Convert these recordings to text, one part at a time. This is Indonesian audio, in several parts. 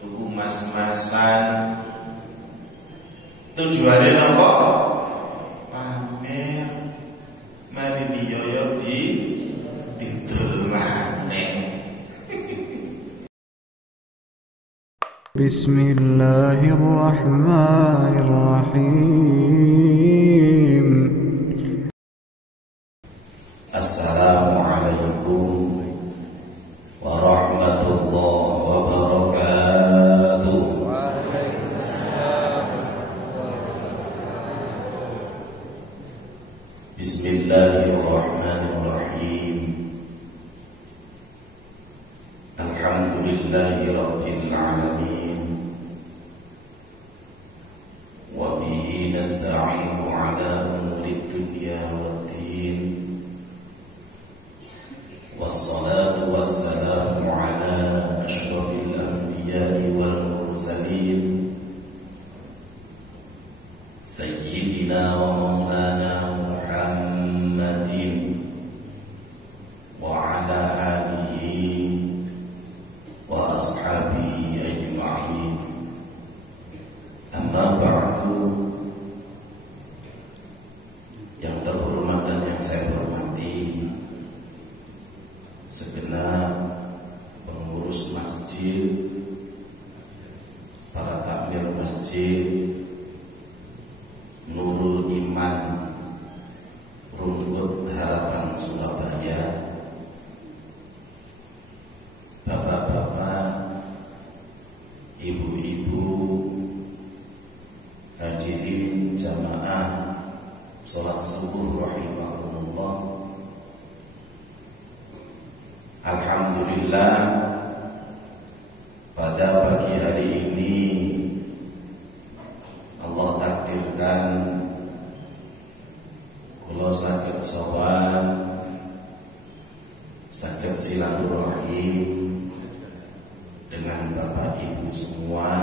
tuku mas-masan. Tujuane napa? Pamer. Mari diyoyo didol maneh. Bismillahirrahmanirrahim. Assalamualaikum warahmatullahi wabarakatuh. Bismillahirrahmanirrahim. Alhamdulillahi rabbil alamin. Wa bihi nasta'inu ala umuri dunya waddin. Wassalatu wassalamu ala asyrafil anbiya'i wal mursalin sayyidina wa maulana Muhammadin wa ala alihi wa ashabihi ajma'in. Amma ba'du. Yang terhormat dan yang saya hormati segenap pengurus masjid, para takmir masjid Nurul Iman Rungkut Harapan Surabaya, bapak-bapak, ibu-ibu, hadirin jamaah sholat subuh rahimahumullah. Alhamdulillah, pada pagi hari ini Allah takdirkan kula saged sowan, saged silaturahim dengan Bapak Ibu semua,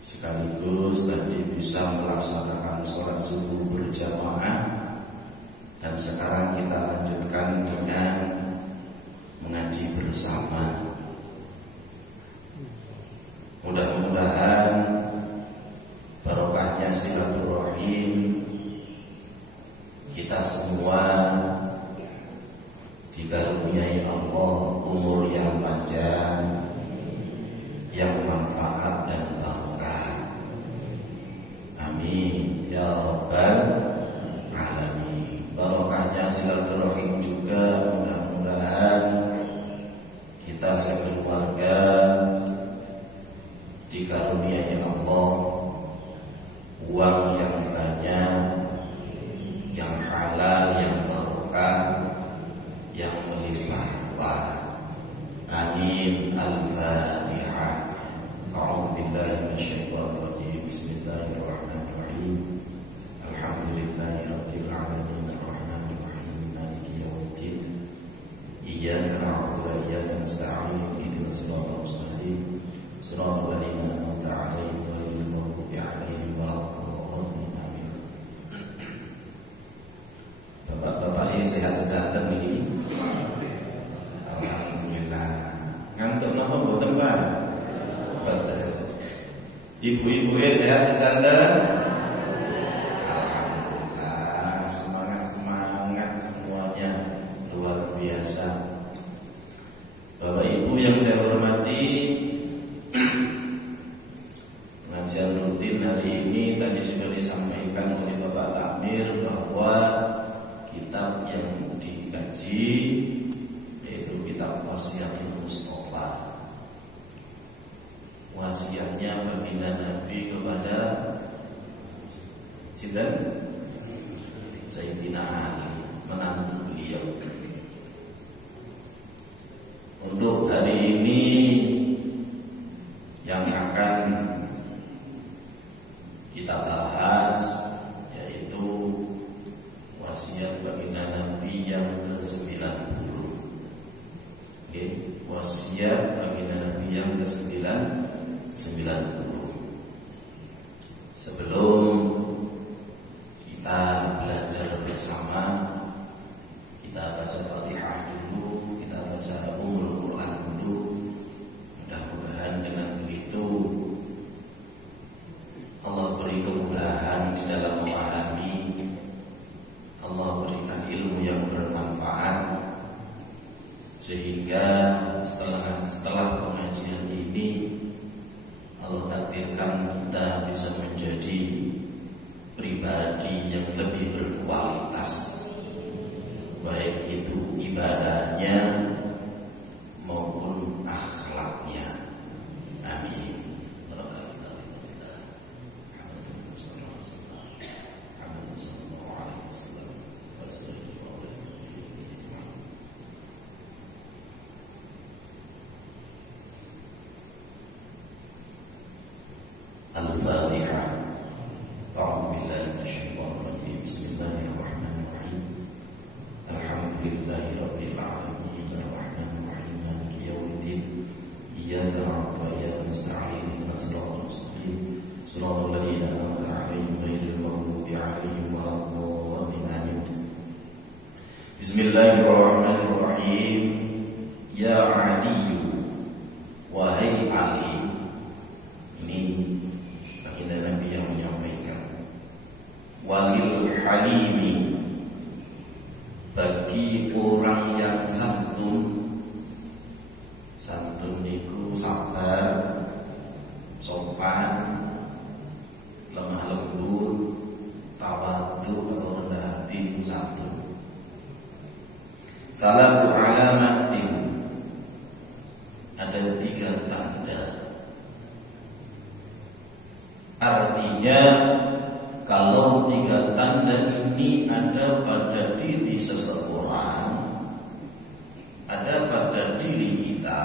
sekaligus tadi bisa melaksanakan sholat subuh berjamaah. Dan sekarang kita lanjutkan dengan mengaji bersama. Mudah-mudahan barokahnya silaturahim kita semua dikaruniai Allah umur yang panjang, yang manfaat dan barokah. Amin ya rabbal alamin. Barokahnya silaturahim juga mudah-mudahan kita sekeluarga dikaruniai Allah uang yang banyak, yang halal, yang barokah, yang melimpah ruah. Amin. Al-Fatihah. A'udzu billahi minasyaitonir rajim. Bismillahirrahmanirrahim. Alhamdulillahirabbil alamin arrahmanir rahim maliki yaumiddin. Iyyaka na'budu wa iyyaka nasta'in. Ihdinas siratal mustaqim. Shiratal ladzina an'amta 'alaihim ghairil maghdubi 'alaihim waladdallin. Amin. Bapak-bapak ini sehat sedanten ini. Alhamdulillah. Ngantuk napa mboten, Pak? Betul. Ibu-ibu sehat sedanten. Alhamdulillah, semangat semuanya luar biasa. Bapak Ibu yang saya hormati, pengajian rutin hari ini tadi sudah disampaikan oleh Bapak Takmir bahwa kitab yang dikaji yaitu kitab Wasiatul Mustafa, wasiatnya baginda Nabi kepada Cinten Sayyidina Ali, menantu beliau. Untuk hari ini yang akan kita bahas yaitu wasiat baginda Nabi yang ke-90. Wasiat baginda Nabi yang ke-90. Sebelum kita belajar bersama, kita baca Fatihah dulu, kita baca Ummul Quran dulu. Al-Fatihah. A'udzu billahi minasyaitonir rajim. Bismillahirrahmanirrahim. Alhamdulillahi rabbil alamin. Arrahmanir rahim. Maliki yaumiddin. Iyyaka na'budu wa iyyaka nasta'in. Ihdinas siratal mustaqim. Shiratal ladzina an'amta 'alaihim ghairil maghdubi 'alaihim waladdallin. Amin. Bismillahirrahmanirrahim. Ya Ali, wahai Ali. Ini baginda Nabi yang menyampaikan. Walil halimi, bagi orang yang santun. Santun niku sabar, sopan, lemah lembut, tawadhu atau rendah hati itu santun. Salatu alamatin, ada 3 tanda. Artinya kalau 3 tanda ini ada pada diri seseorang, ada pada diri kita,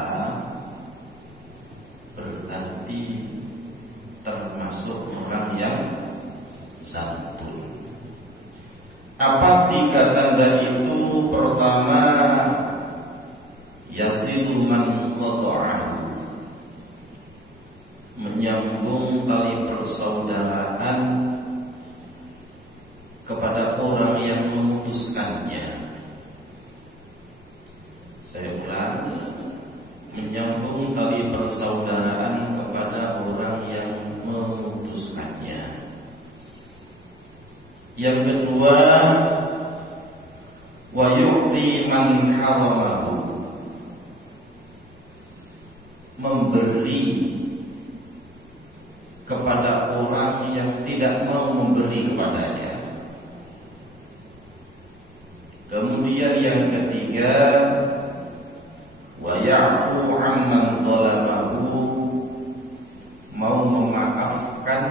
berarti termasuk orang yang santun. Apa 3 tanda itu? Pertama, yasilu man qata'ahu, menyambung tali persaudaraan kepada orang yang memutuskannya. Saya ulang, menyambung tali persaudaraan kepada orang yang memutuskannya. Yang kedua, wa yu'ti man haramahu, memberi kepada orang yang tidak mau memberi kepadanya. Kemudian yang ketiga, wa ya'fu 'amman zalamahu, mau memaafkan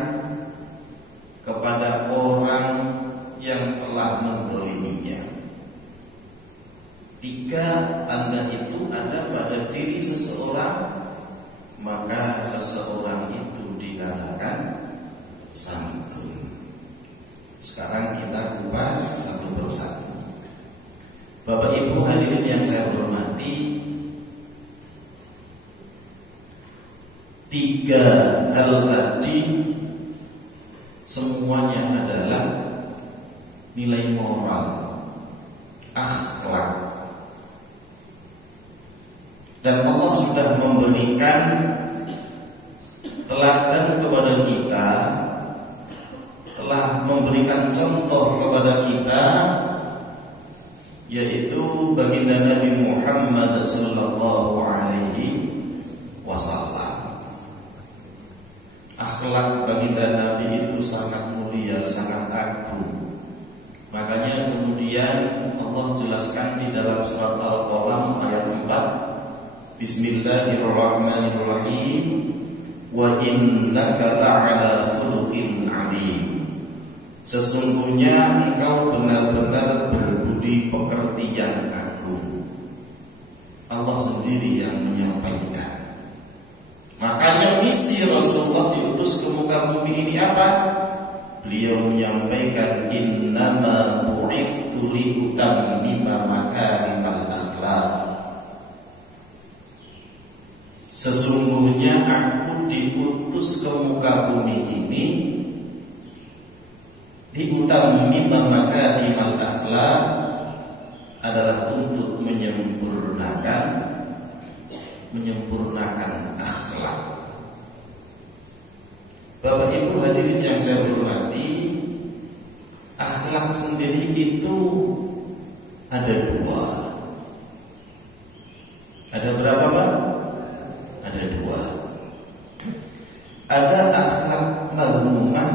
kepada orang yang telah menzaliminya. 3 tanda itu ada pada diri seseorang, maka seseorang itu dikatakan santun. Sekarang kita kupas satu persatu. Bapak Ibu hadirin yang saya hormati, 3 hal tadi semuanya adalah nilai moral, akhlak. Dan Allah sudah memberikan teladan kepada kita, telah memberikan contoh kepada kita, yaitu baginda Nabi Muhammad sallallahu alaihi wasallam. Akhlak baginda Nabi itu sangat mulia, sangat agung. Makanya kemudian Allah jelaskan di dalam surat Al-Qalam ayat 4, Bismillahirrahmanirrahim, wa innaka la'ala khuluqin 'adzim. Sesungguhnya engkau benar-benar berbudi pekerti yang agung. Allah sendiri yang menyampaikan. Makanya misi Rasulullah diutus ke muka bumi ini apa? Beliau menyampaikan, innama bu'ithtu liutammima makarimal akhlaq. Sesungguhnya aku diutus ke muka bumi ini liutammima makarimal akhlaq, adalah untuk menyempurnakan akhlak. Bapak Ibu hadirin yang saya hormati, akhlak sendiri itu ada 2. Ada berapa, Pak? Ada 2. Ada akhlak mazmumah,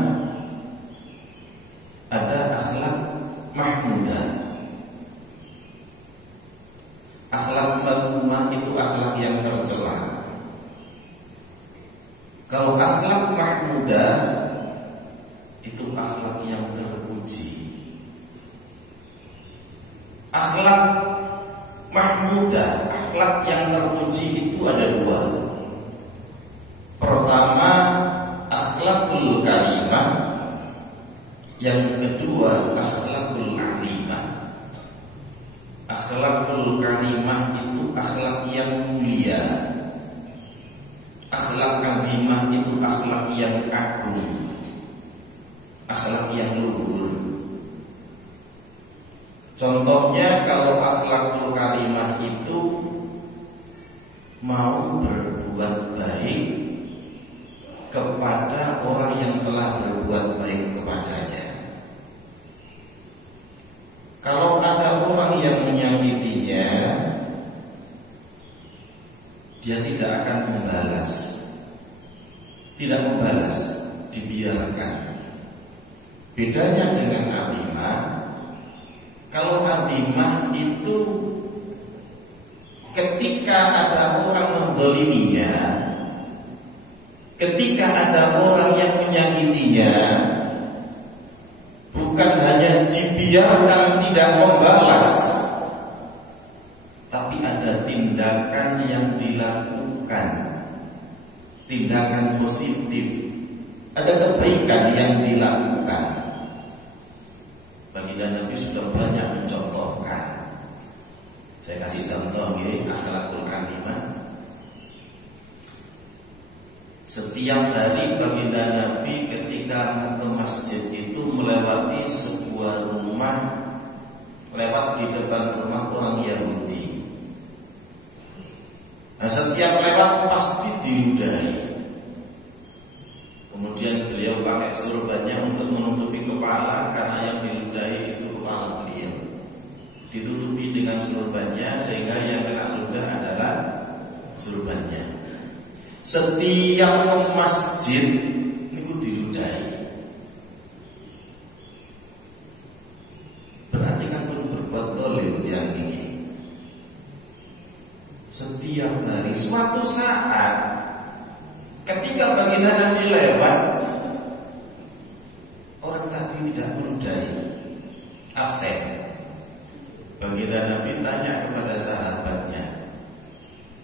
ada akhlak mahmudah. Akhlak mazmumah itu akhlak yang tercela. Kalau akhlak mahmudah Yang kedua, akhlakul karimah. Akhlakul karimah itu akhlak yang mulia. Akhlak karimah itu akhlak yang agung, akhlak yang luhur. Contohnya kalau akhlakul karimah itu mau berbuat baik kepada orang yang telah berbuat baik kepadanya. Kalau ada orang yang menyakitinya, dia tidak akan membalas. Tidak membalas, dibiarkan. Bedanya dengan azimah, kalau azimah itu ketika ada orang menzaliminya, ketika ada orang yang menyakitinya, bukan hanya dibiarkan tidak membalas, tapi ada tindakan yang dilakukan, tindakan positif, ada kebaikan yang dilakukan. Baginda Nabi sudah banyak mencontohkan. Saya kasih contoh ya, akhlakul karimah. Setiap hari baginda Nabi ketika ke masjid itu melewati sebuah rumah, lewat di depan rumah orang Yahudi. Nah, setiap lewat pasti diludahi. Kemudian beliau pakai surbannya untuk menutupi kepala, karena yang diludahi itu kepala beliau. Ditutupi dengan surbannya sehingga yang kena ludah adalah surbannya. Setiap masjid itu diludahi. Berarti kan pun berbuat dolim yang ini. Setiap hari, suatu saat ketika baginda Nabi lewat, orang tadi tidak meludahi, absen. Baginda Nabi tanya kepada sahabatnya,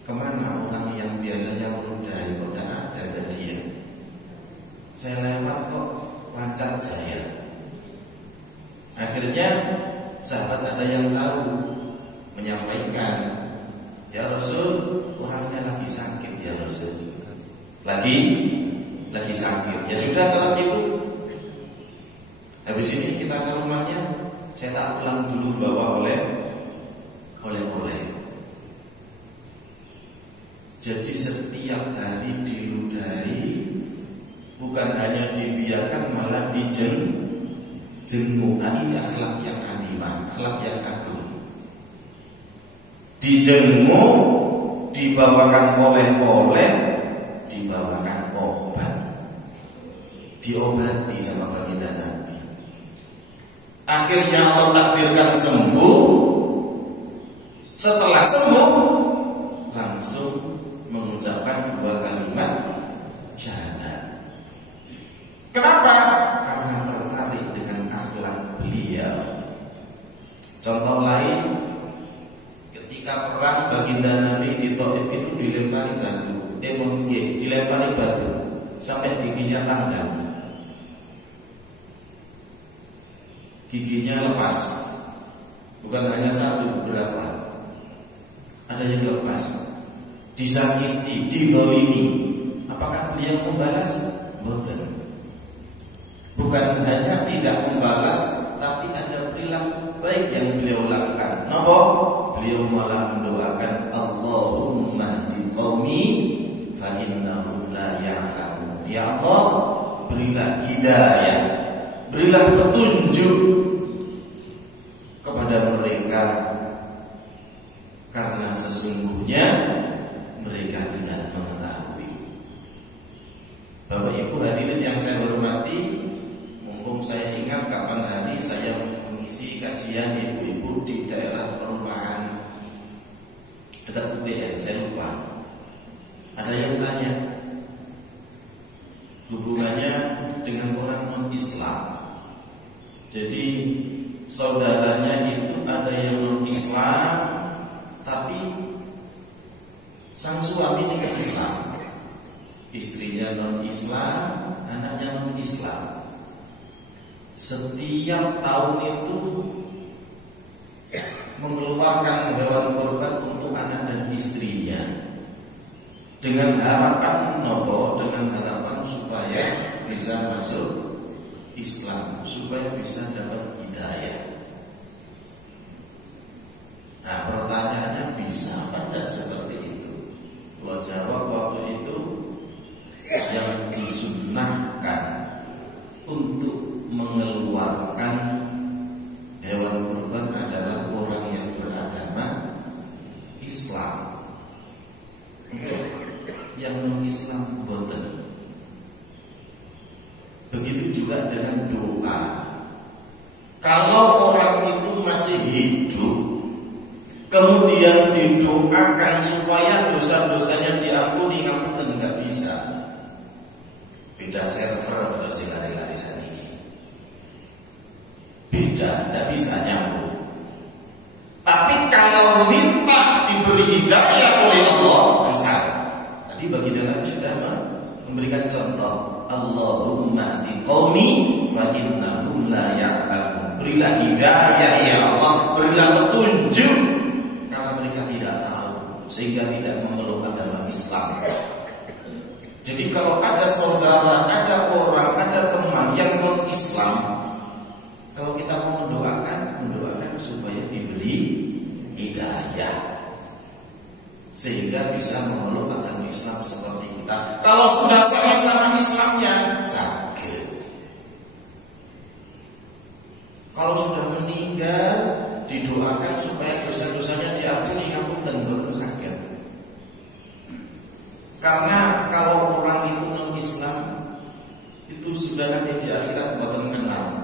kemana orang yang biasanya meludahi, kok tidak ada dia? Saya lewat kok lancar jaya. Akhirnya sahabat ada yang tahu, menyampaikan, ya Rasul, orangnya lagi sakit ya Rasul. Lagi sakit. Ya sudah kalau gitu, habis ini kita ke rumahnya, saya tak pulang dulu bawa oleh-oleh. Jadi setiap hari diludahi, bukan hanya dibiarkan, malah dijenguk. Ini akhlak yang azimah, akhlak yang agung. Dijenguk, dibawakan oleh-oleh, dibawakan obat, diobati sama baginda Nabi. Akhirnya Allah takdirkan sembuh. Setelah sembuh, langsung mengucapkan 2 kalimat syahadat. Kenapa? Karena tertarik dengan akhlak beliau. Contoh lain, ketika perang baginda Nabi di Thaif itu dilempari batu. Dilempari batu sampai giginya tanggal, giginya lepas. Bukan hanya satu, berapa? Ada yang lepas. Disakiti, dizalimi. Apakah beliau membalas? Bukan hanya tidak membalas, tapi ada perilaku baik yang beliau lakukan. Napa? Beliau malah mendoakan, Allahumma hdi qaumi fa innahum la ya'lamun. Ya Allah, berilah hidayah, berilah petunjuk kepada mereka, karena sesungguhnya mereka tidak mengetahui. Bapak Ibu hadirin yang saya hormati, mumpung saya ingat kapan hari saya mengisi kajian ibu-ibu di daerah perumahan dekat UPN, saya lupa. Ada yang tanya hubungannya dengan orang non-Islam. Jadi saudaranya itu ada yang non-Islam, tapi sang suami ini ke Islam, istrinya non-Islam, anaknya non-Islam. setiap tahun itu mengeluarkan hewan kurban untuk anak dan istrinya dengan harapan nopo, dengan harapan supaya bisa masuk Islam, supaya bisa dapat hidayah. Nah, pertanyaannya, bisa apa tidak seperti itu? Kalau jawab waktu itu, yang disunnahkan untuk mengeluarkan hewan kurban adalah orang yang beragama Islam. Yang non-Islam boten. Begitu juga dengan doa. Kalau orang itu masih hidup, kemudian didoakan supaya dosa-dosanya diampuni, ngapunten nggak bisa. Beda server terus lari-lari saniki. Beda, nggak bisa nyambung. Tapi kalau minta diberi hidayah oleh Allah, salah. Tadi baginda Nabi sudah memberikan contoh, Allahumma di qaumi fa innahum la ya'lamun. Berilah hidayah ya Allah, berilah petunjuk karena mereka tidak tahu, sehingga tidak memeluk agama Islam. Jadi kalau ada saudara, ada orang, ada teman yang non-Islam, kalau kita mau mendoakan supaya diberi hidayah sehingga bisa memeluk agama Islam seperti kita. Kalau sudah sama-sama Islamnya, sakit. Kalau sudah meninggal, didoakan supaya dosa-dosanya diampuni, ngapunten boten sakit. Karena kalau orang itu non-Islam, itu sudah nanti di akhirat boten kenal.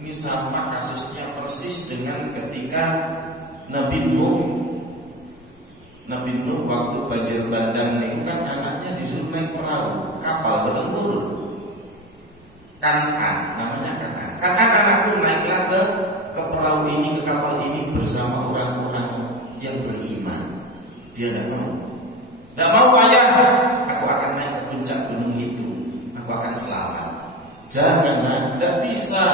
Ini sama kasusnya persis dengan ketika Nabi Nuh waktu banjir bandang itu kan anaknya disuruh naik perahu, kapal bertempur. Kan'an, namanya Kan'an. Kan'an anakku naiklah ke perahu ini, ke kapal ini bersama orang-orang yang beriman. Dia tidak mau. Tidak mau, ayah, aku akan naik ke puncak gunung itu, aku akan selamat. Jangan, tidak bisa.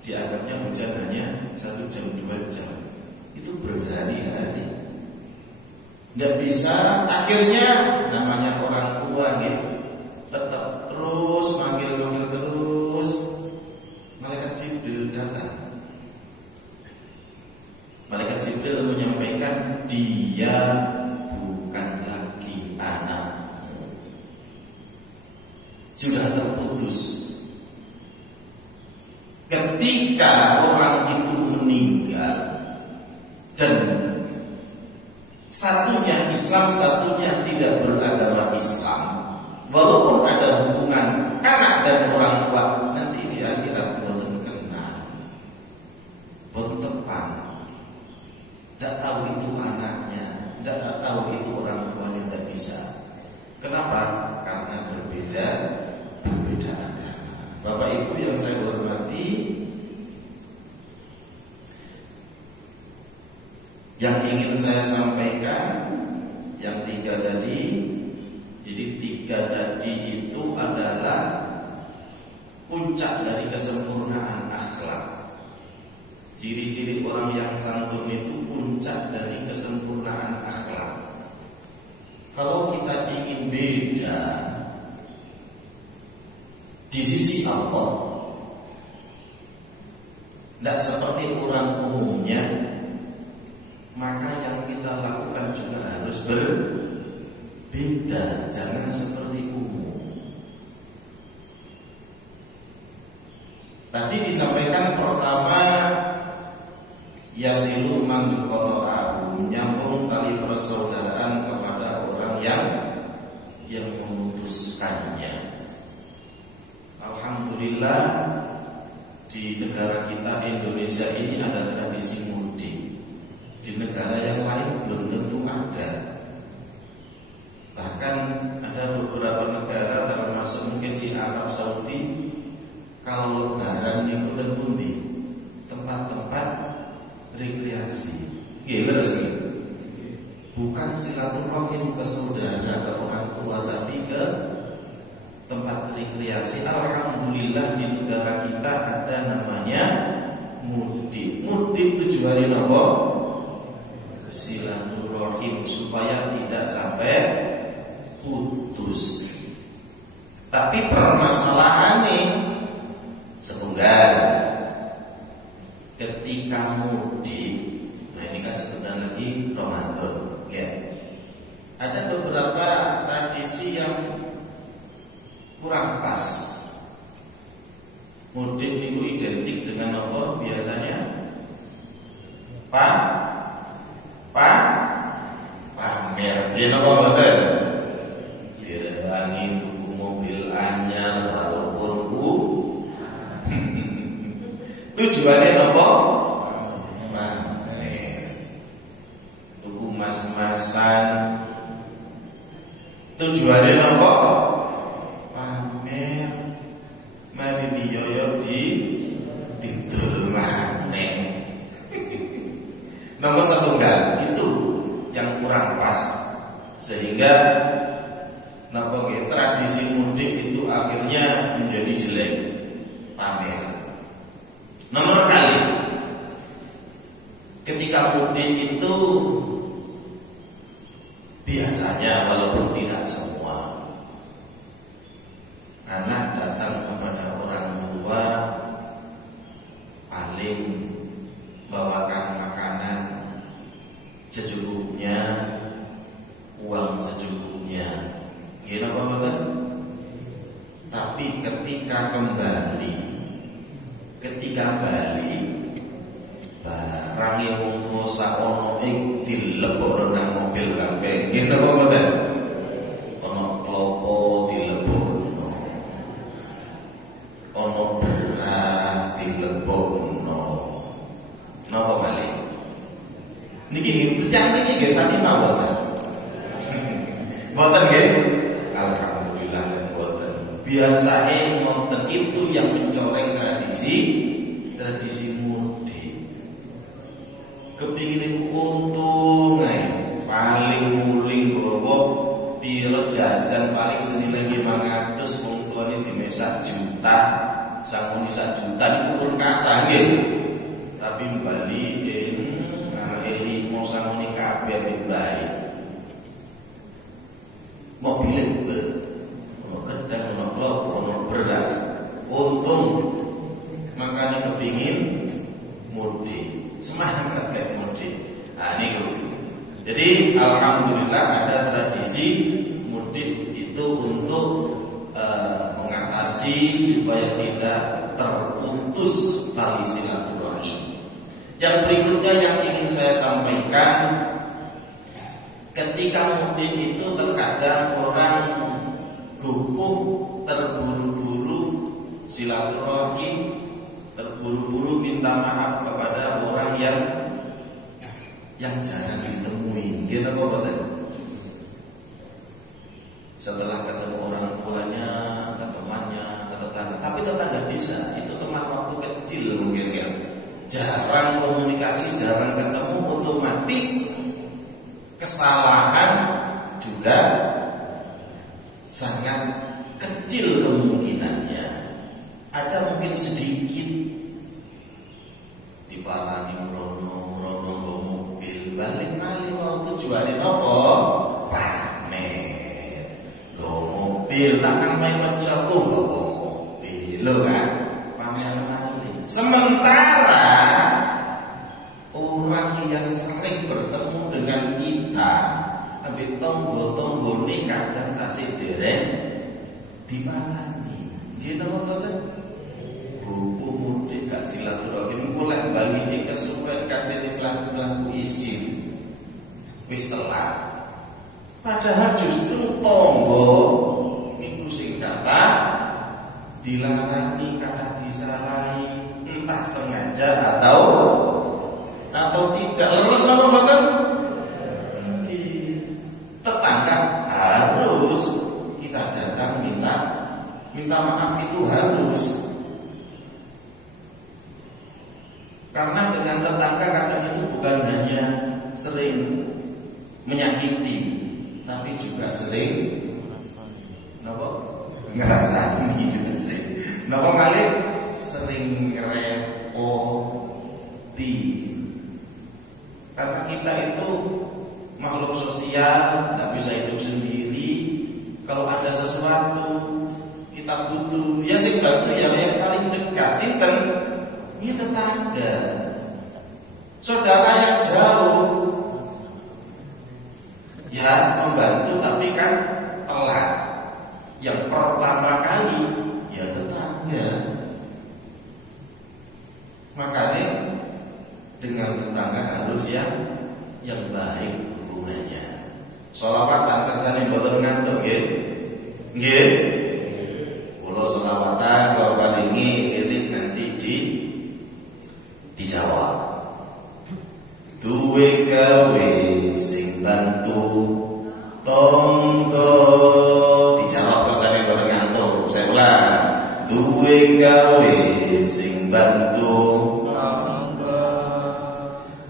Dianggapnya hujan hanya 1 jam 2 jam. Itu berhari-hari. Tidak bisa. Akhirnya namanya orang tua ya, tetap terus manggil terus. Malaikat Jibril datang. Malaikat Jibril menyampaikan, dia bukan lagi anakmu, sudah terputus. Ketika orang itu meninggal dan satunya Islam, satunya tidak beragama Islam, walaupun ada hubungan anak dan orang tua, nanti di akhirat boten kenal, boten tepan. Tidak tahu itu anaknya, tidak tahu itu orang tuanya, tidak bisa. Kenapa? Karena berbeda agama. Bapak Ibu yang saya hormati, yang ingin saya sampaikan, yang 3 tadi. Jadi 3 tadi itu adalah puncak dari kesempurnaan akhlak. Ciri-ciri orang yang santun itu puncak dari kesempurnaan akhlak. Kalau kita ingin beda di sisi Allah, tidak seperti orang umumnya, maka yang kita lakukan juga harus berbeda, jangan seperti umum. Tadi disampaikan pertama, yasilu man qata'ahu, menyambung tali persaudaraan kepada orang yang memutuskannya. Alhamdulillah, di negara kita Indonesia ini ada tradisi mudik. Di negara yang lain belum tentu ada. Bahkan ada beberapa negara, termasuk mungkin di Arab Saudi, kalau lebaran ikutan pundi, tempat-tempat rekreasi. Gila sih. Bukan silaturahim ke saudara, ke orang tua, tapi ke tempat rekreasi. Alhamdulillah di negara Tapi permasalahan nih setunggal ketika mudik. Nah ini kan sebentar lagi Ramadan ya. Ada beberapa tradisi yang kurang pas. Mudik itu identik dengan apa biasanya? Pamer. Dia apa betul? Direwangi tuku mobil anyar walaupun tujuannya apa? Pamer. Tuku mas-masan. Tujuannya apa? Pamer. Mari diyoyo didol maneh. Nomor setunggal itu yang kurang pas, sehingga tradisi mudik itu akhirnya menjadi jelek, pamer. Nomor kali ketika mudik itu biasanya walaupun tidak semua, anak datang kepada orang tua paling bawakan makanan secukupnya, uang secukupnya. Gini apa betul? Tapi ketika balik barang yang wong sakono ing dilebokno nang mobil kabeh. Gini apa betul? Ono klopo dilebokno. Ono beras dilebokno. Napa malih? Niki yang niki nggih sami mawon. Mboten nggih? Alhamdulillah mboten. Biasane mboten itu yang mencoreng tradisi mudik. Kepingin untung ae, paling muling bawa piro jajan paling senilai 500, wong tuane dime 1 juta, sakmene 1 juta niku pun kathah nggih. Tapi bali sama ini kabeh baik. Mobil ono kedang, ono klopo, ono beras. Untung makanya kepingin mudik. Semangat kayak mudik. Nah ini jadi alhamdulillah ada tradisi mudik itu untuk mengatasi supaya tidak terputus tali silaturahim. Yang berikutnya yang ingin saya sampaikan, ketika mudik itu terkadang orang gupuh terburu-buru silaturahim, terburu-buru minta maaf kepada orang yang jarang ditemui. Gitu kok betul. Setelah ketemu orang tuanya, ke temannya, ke tetangga, tapi tetangga bisa, itu teman waktu kecil mungkin ya. Jarang komunikasi, jarang ketemu, otomatis kesalahan juga sangat kecil kemungkinannya. Ada mungkin sedikit dipalani rono mobil balik malih mau tujuane nopo? Pamer. Go mobil takkan main kancaku go mobil lho kan. Pamer malih. Sementara orang yang sering bertemu dengan kita, ambil tonggo ini kadang kasih dereng dipalani. Gitu apa betul? Buku mudik gak silaturahim mulai bali ini kesuwen katene pelaku isin. Wis telat. Padahal justru tonggo niku sing kata dilarani, kata disalahi, entah sengaja atau tidak. Leres napa mboten? Tetangga harus kita datang minta maaf, itu harus. Karena dengan tetangga kadang itu bukan hanya sering menyakiti, tapi juga sering ngerasani gitu sih. Napa malih sering ngerepoti. Karena kita itu makhluk sosial, nggak bisa hidup sendiri. Kalau ada sesuatu kita butuh, ya sing bantu ya yang paling dekat sinten? Ya tetangga, saudara yang jauh. Ya membantu tapi kan telat. Yang pertama kali ya tetangga. Makanya dengan tetangga harus yang baik hubungannya. Sholawatan kersane mboten ngantuk nggih. Nggih. Kula sholawatan kula paringi irit nanti dijawab. Duwe gawe sing bantu tonggo. Dijawab kersane mboten ngantuk. Saya ulang. Duwe gawe sing bantu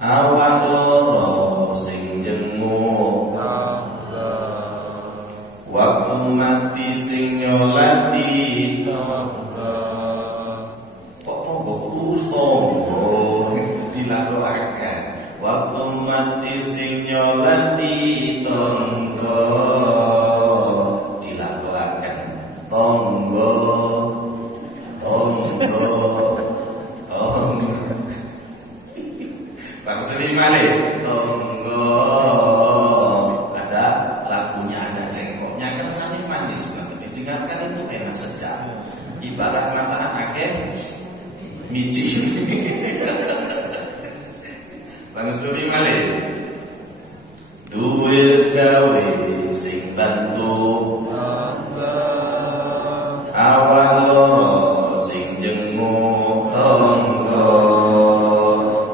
awak loro sing jenguk waktu mati sing nyolati kok tonggo lurus tonggo dilakokaken waktu mati sing nyolati tonggo dilakokaken tonggo Malik, tonggo ada lagunya, ada cengkoknya kan sangat manis banget. Dengarkan itu enak sedap. Ibarat masakan akeh ngiji. Bang Suri Malik, duwe gawe sing bantu awal loro sing jenguk tonggo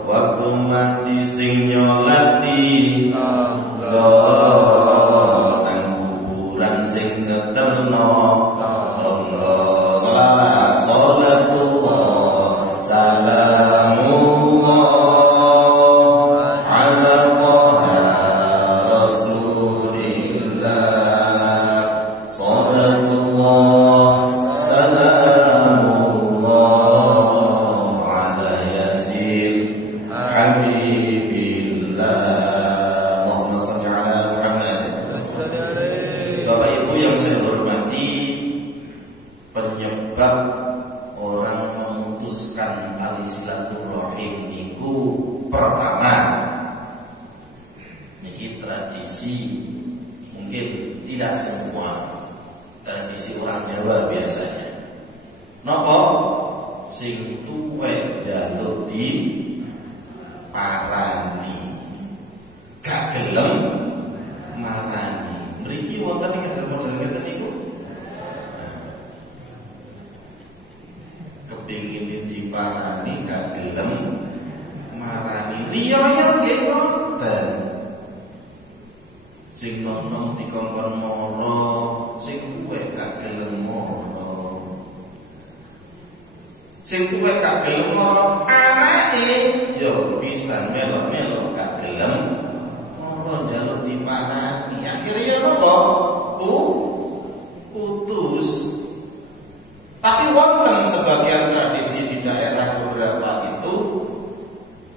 waktu mati sing nyolati tonggo nang kuburan sing ngeterno tonggo sholawat sholatullah salamullah ala toha rasulillah sholatullah salamullah ala yasin Habibillah. Allahumma shalli ala Muhammad. Bapak Ibu yang saya hormati, penyebab orang memutuskan tali silaturahim itu pertama niki tradisi, mungkin tidak semua, tradisi orang Jawa biasanya. Napa sing tuwek njaluk di parani gak gelem marani. Mriki wonten ing model ngeten niku. Kepingin diparani gak gelem marani. Riyaya nggih wonten. Sing nom-nom dikongkon mara, sing kuwe gak gelem mara. Sing kuwe gak gelem mara anake yo bisa melok-melok gak gelem moro njaluk diparani. Akhirnya napa? Putus. Tapi wonten sebagian tradisi di daerah beberapa itu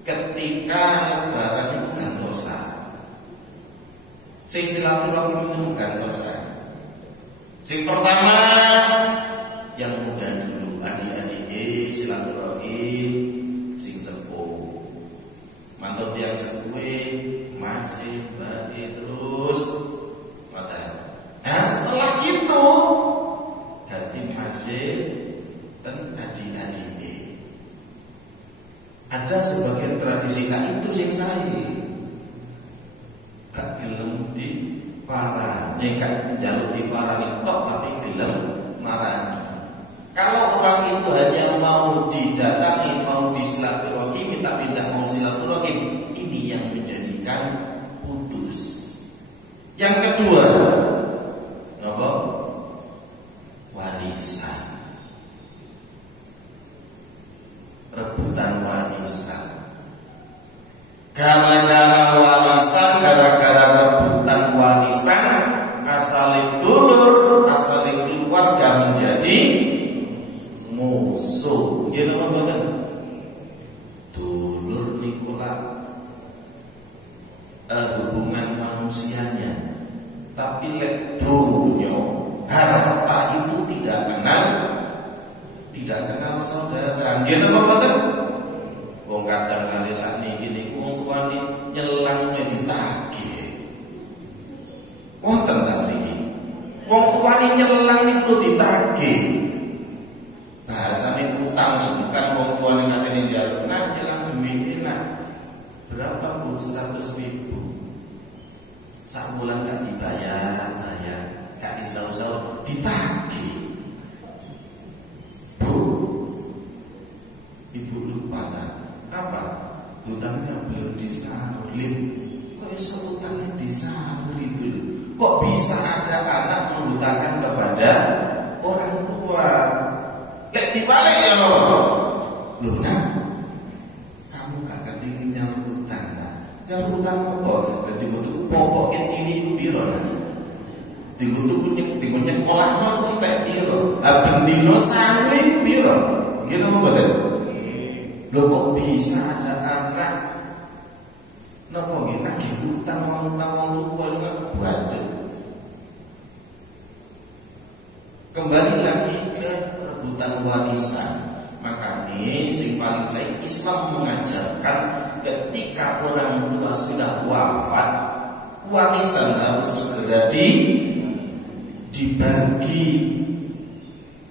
ketika lebaran itu gantosan. Sing silaturahim itu gantosan. Sing pertama yang muda dulu, adik-adik silaturahim sing sepuh. Mantap yang sepuh masih bagi terus. Nah setelah itu ganti masih dan adik-adik. Ada sebagian tradisi tak itu sing saya gak gelem di parani, gak jaluk di parani tok tapi gelem marani. Kalau orang itu hanya mau didatangi, mau disilaturahimi tapi tidak mau silaturahim, ini yang menjadikan putus. Yang kedua, apa? Warisan. Rebutan warisan. Gara-gara warisan, gara-gara rebutan warisan, asal dulur, asal keluarga menjadi musuh. Nggih napa mboten? Dulur niku hubungan manusianya. Tapi lek dunya, harta itu tidak kenal saudara. Nggih napa mboten? Wong kadang kali sakniki niku wong tuane nyelangnya ditagih. Wonten ta mriki? Wong tuane nyelang niku ditagih. Bahasane utang bukan wong tuane ngakeni njaluk. Nah, nyelang duwite nak. Berapa Bu? 100.000. Sak bulan gak dibayar, gak disau-sau, ditagih. Bu, ibu lupa tak? Apa? Hutangnya belum disalurin. Kok bisa hutangnya disalur itu? Kok bisa ada anak menghutangkan kepada orang tua? Lek dibalik ya loh. Loh nak, kamu gak kepingin nyaur hutang tak? Nyaur hutang apa? Berarti butuh pokoknya ciri itu biro nak. Digutuk olahnya pun kayak biro. Bendino sangu itu biro. Gitu mau betul? Loh kok bisa ada anak? Napa nggih nagih utang wong tua nggak kebaca. Kembali lagi ke rebutan warisan. Makanya sing paling saya Islam mengajarkan ketika orang tua sudah wafat, warisan harus segera dibagi.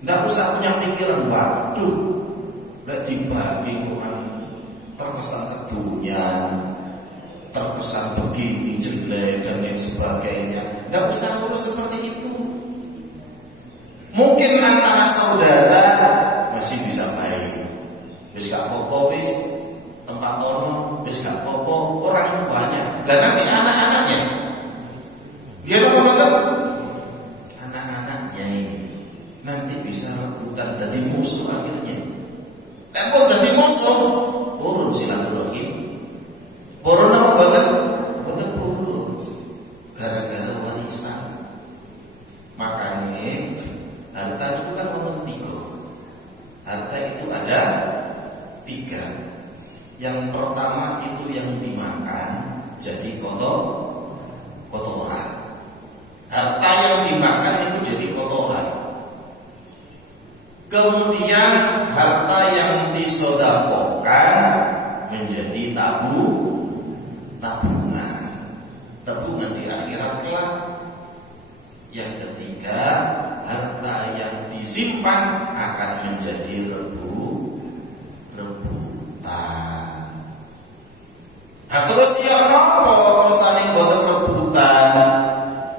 Nggak usah punya pikiran waduh, udah dibagi bukan terkesan kedunian, terkesan begini jelek dan lain sebagainya. Nggak usah ngurus seperti itu. Mungkin antara saudara masih bisa baik, wis gak popo wis tempat tono, wis gak popo orang tuanya. Lah nanti anak-anaknya, dia apa betul? Anak-anaknya ini nanti bisa rebutan jadi musuh akhirnya. Kok jadi musuh? Urun silaturahim. Urun apa betul? Betul urun. Gara-gara warisan. Makanya harta itu kan tiga. Harta itu ada 3. Yang pertama itu yang dimakan jadi kotoran. Harta yang dimakan itu jadi kotoran. Kemudian harta yang disedekahkan menjadi tabungan di akhirat kelak. Yang ketiga, harta yang disimpan akan menjadi rebutan. Nah terus ya apa terusan yang boten rebutan?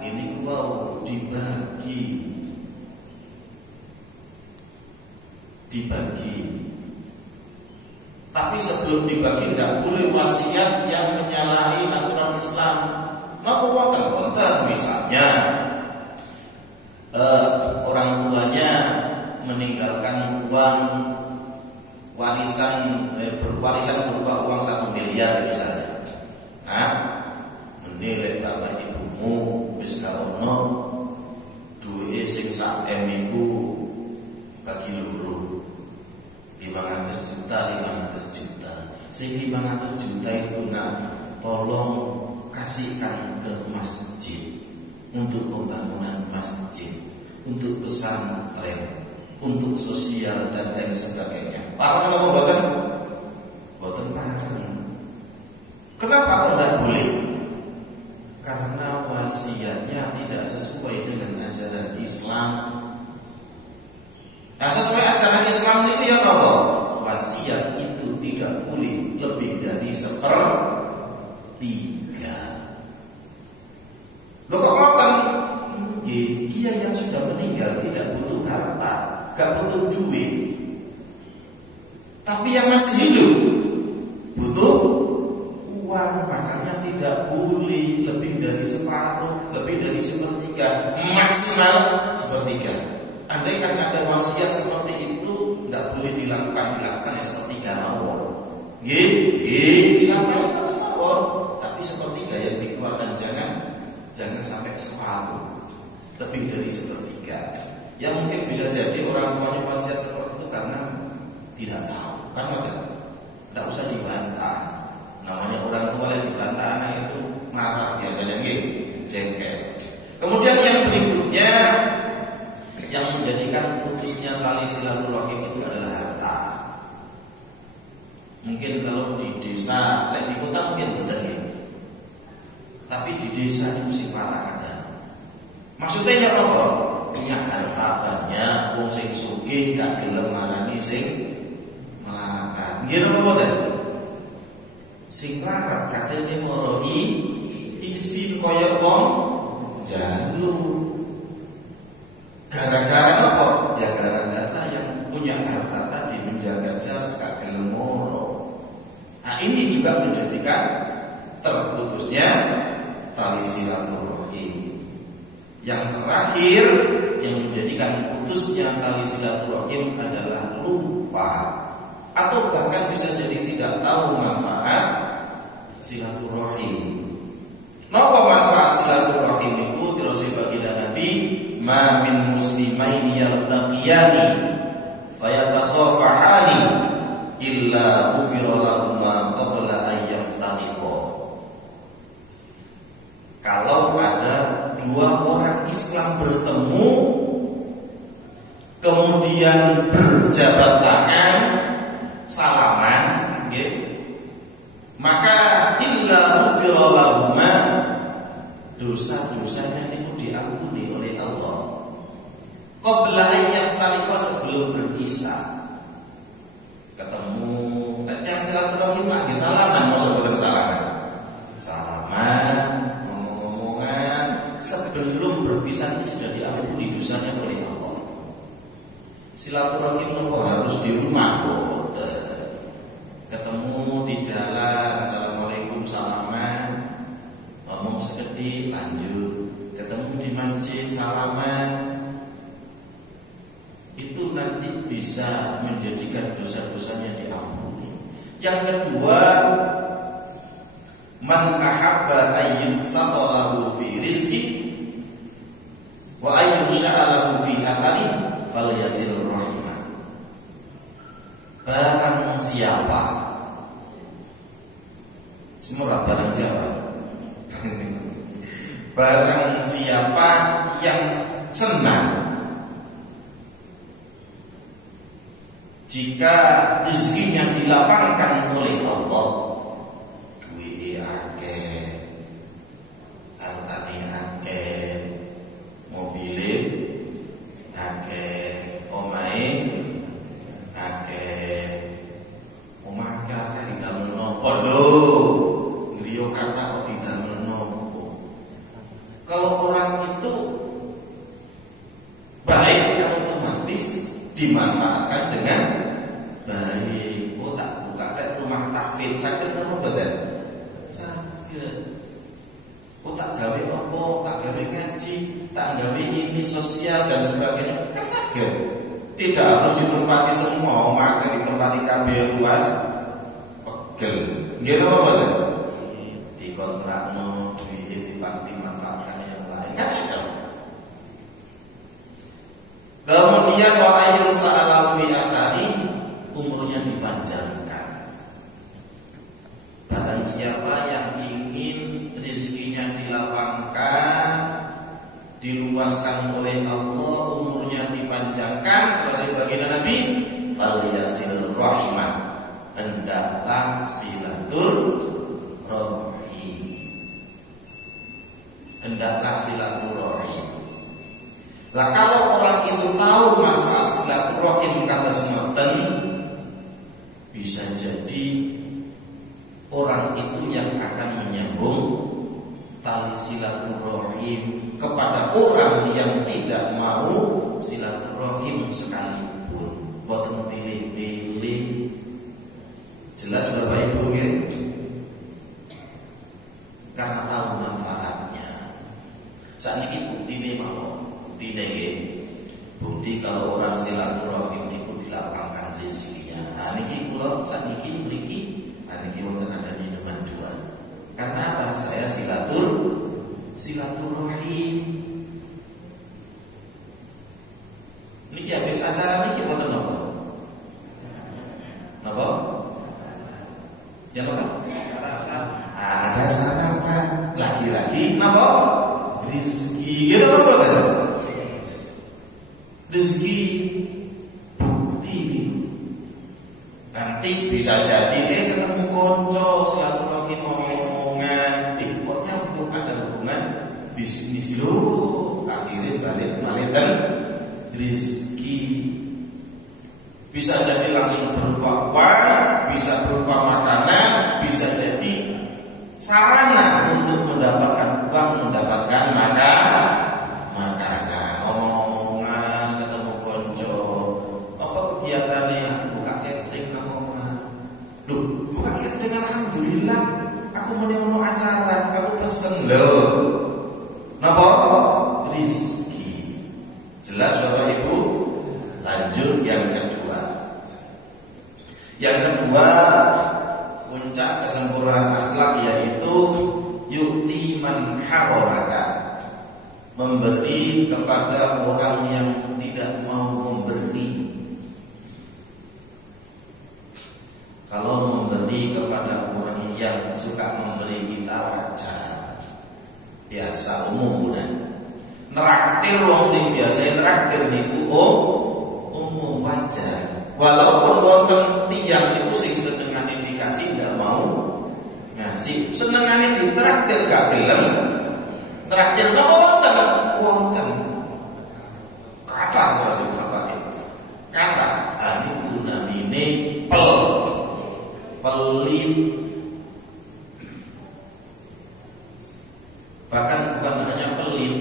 Ini wow dibagi. Tapi sebelum dibagi tidak boleh wasiat yang menyalahi aturan Islam. Napa wonten misalnya orang tuanya meninggalkan uang warisan berupa uang 1 miliar misalnya. Nah, menilai bapak ibumu wis gak ono duwe sing sak M iku bagi loro 500 juta. Sing 500 juta itu nak tolong kasihkan ke masjid untuk pembangunan masjid, untuk pesantren, untuk sosial dan lain sebagainya. Paham apa boten? Boten paham. Kenapa kok tidak boleh? Karena wasiatnya tidak sesuai dengan ajaran Islam. Nah, sesuai ajaran Islam itu ya apa? Wasiat itu tidak boleh lebih dari 1/3. Loh kok ngoten? Dia yang sudah meninggal tidak butuh harta, gak butuh duit. Tapi yang masih hidup butuh uang, makanya tidak boleh lebih dari separuh, lebih dari 1/3, maksimal 1/3. Andai kan ada wasiat seperti itu, tidak boleh dilakukan 1/3 mawon. Dilakukan mawon, tapi 1/3 yang dikeluarkan jangan sampai separuh, lebih dari 1/3. Ya mungkin bisa jadi orang tuanya wasiat seperti itu karena tidak tahu, kan tidak usah dibantah. Namanya orang tua yang dibantah anak itu marah biasanya, jengkel. Kemudian yang berikutnya yang menjadikan putusnya tali silaturahim itu adalah harta. Mungkin kalau di desa, di kota mungkin betul ya. Tapi di desa itu mesti parah ada. Maksudnya ya apa? Punya harta banyak, wong sing sugih gak gelem marani sing melarat. Nggih napa boten? Sing melarat katene moroi isin kaya wong jalu. Gara-gara apa? Ya gara-gara yang punya harta tadi menjaga jarak gak gelem moro. Nah, ini juga menjadikan terputusnya tali silaturahim. Yang terakhir yang menjadikan putusnya tali silaturahim adalah lupa atau bahkan bisa jadi tidak tahu manfaat silaturahim. Napa manfaat silaturahim itu terus baginda Nabi, ma min muslimaini yaltaqiyani fayatasafahani illa ghufira lahuma qabla an yaftariqa. Kalau ada dua orang Islam bertemu kemudian berjabat tangan salaman, maka illa ghufira lahuma, dosa-dosanya itu diampuni oleh Allah qabla an yaftariqa, sebelum berpisah. Ketemu yang silaturahim lagi salaman, maksud bukan salaman, ngomong-ngomongan, sebelum berpisah itu sudah diampuni dosanya oleh Allah. Silaturahim itu harus di rumah, ketemu di jalan, assalamualaikum, salaman, ngomong sekedip, lanjut. Ketemu di masjid, salaman, itu nanti bisa menjadikan dosa-dosanya diampuni. Yang kedua, man ahabba ayyusata lahu fi rizqi wa ayyusha'a lahu fi athari falyasil rahimah. Barang siapa, semua barang siapa barang siapa yang senang jika rezekinya dilapangkan oleh Allah, duwe akeh, hartane akeh, mobile akeh, omahe akeh, omah akeh didamelno podo, griya kata kok didamelno. Kalau orang itu baik, otomatis dimanfaatkan dengan baik. Oh, tak buka rumah tahfidz sakit apa betul? Sakit. Oh, tak gawe apa? Tak gawe ngaji, tak gawe ini sosial dan sebagainya, kan sakit. Tidak harus ditempati semua, maka ditempati kabeh luas pegel. Nggih apa betul? Dikontrakno duit dimanfaatkan yang lain, kan macam. Kemudian wa ayyun sa'alahu fi athari, umurnya dipanjangkan. Barang siapa yang ingin rezekinya dilapangkan, diluaskan oleh Allah, umurnya dipanjangkan, terus baginda Nabi, falyasil rahimah, hendaklah silaturahim. Hendaklah silaturahim. Lah kalau orang itu tahu manfaat silaturahim kata semerten, bisa jadi orang itu yang akan menyambung tali silaturahim kepada orang yang tidak mau silaturahim sekalipun. Boten pilih-pilih. Jelas Bapak Ibu ya? Karena tahu manfaatnya. Saat ini bukti mau. Bukti kalau orang silaturahim itu dilapangkan rezekinya. Nah niki kula sak niki mriki, niki wonten ada minuman dua. Karena apa? Saya silaturahim. Niki habis acara niki wonten napa? Napa? Ya napa? Ada sarapan. Lagi-lagi napa? Rezeki. Gitu apa kan? Rezeki bukti nanti bisa jadi konco, silaturahim omongan, kok nyambung ada hubungan bisnis lo, akhirnya balik malitan rezeki. Bisa jadi langsung berupa uang, bisa berupa makanan, bisa jadi sarana untuk mendapatkan uang, mendapatkan makanan, omong-omongan, ketemu konco. Apa kegiatannya? Buka catering nang omah. Loh, buka catering alhamdulillah. Aku mau acara, aku pesen loh. Napa? Rizki. Jelas Bapak Ibu? Lanjut yang kedua. Yang kedua, puncak kesempurnaan akhlak yaitu yu'ti man haromaka, memberi kepada orang yang tidak mau memberi. Kalau memberi kepada orang yang suka memberi kita wajar, biasa umum kan. Neraktir wong sing biasa neraktir niku umum wajar. Walaupun wonten tiyang niku sing senengane dikasih ndak mau ngasih, senengane ditraktir gak gelem. Traktir napa wonten? Wonten. Kata Rasul Bapak kata aniku namine pelit. Bahkan bukan hanya pelit,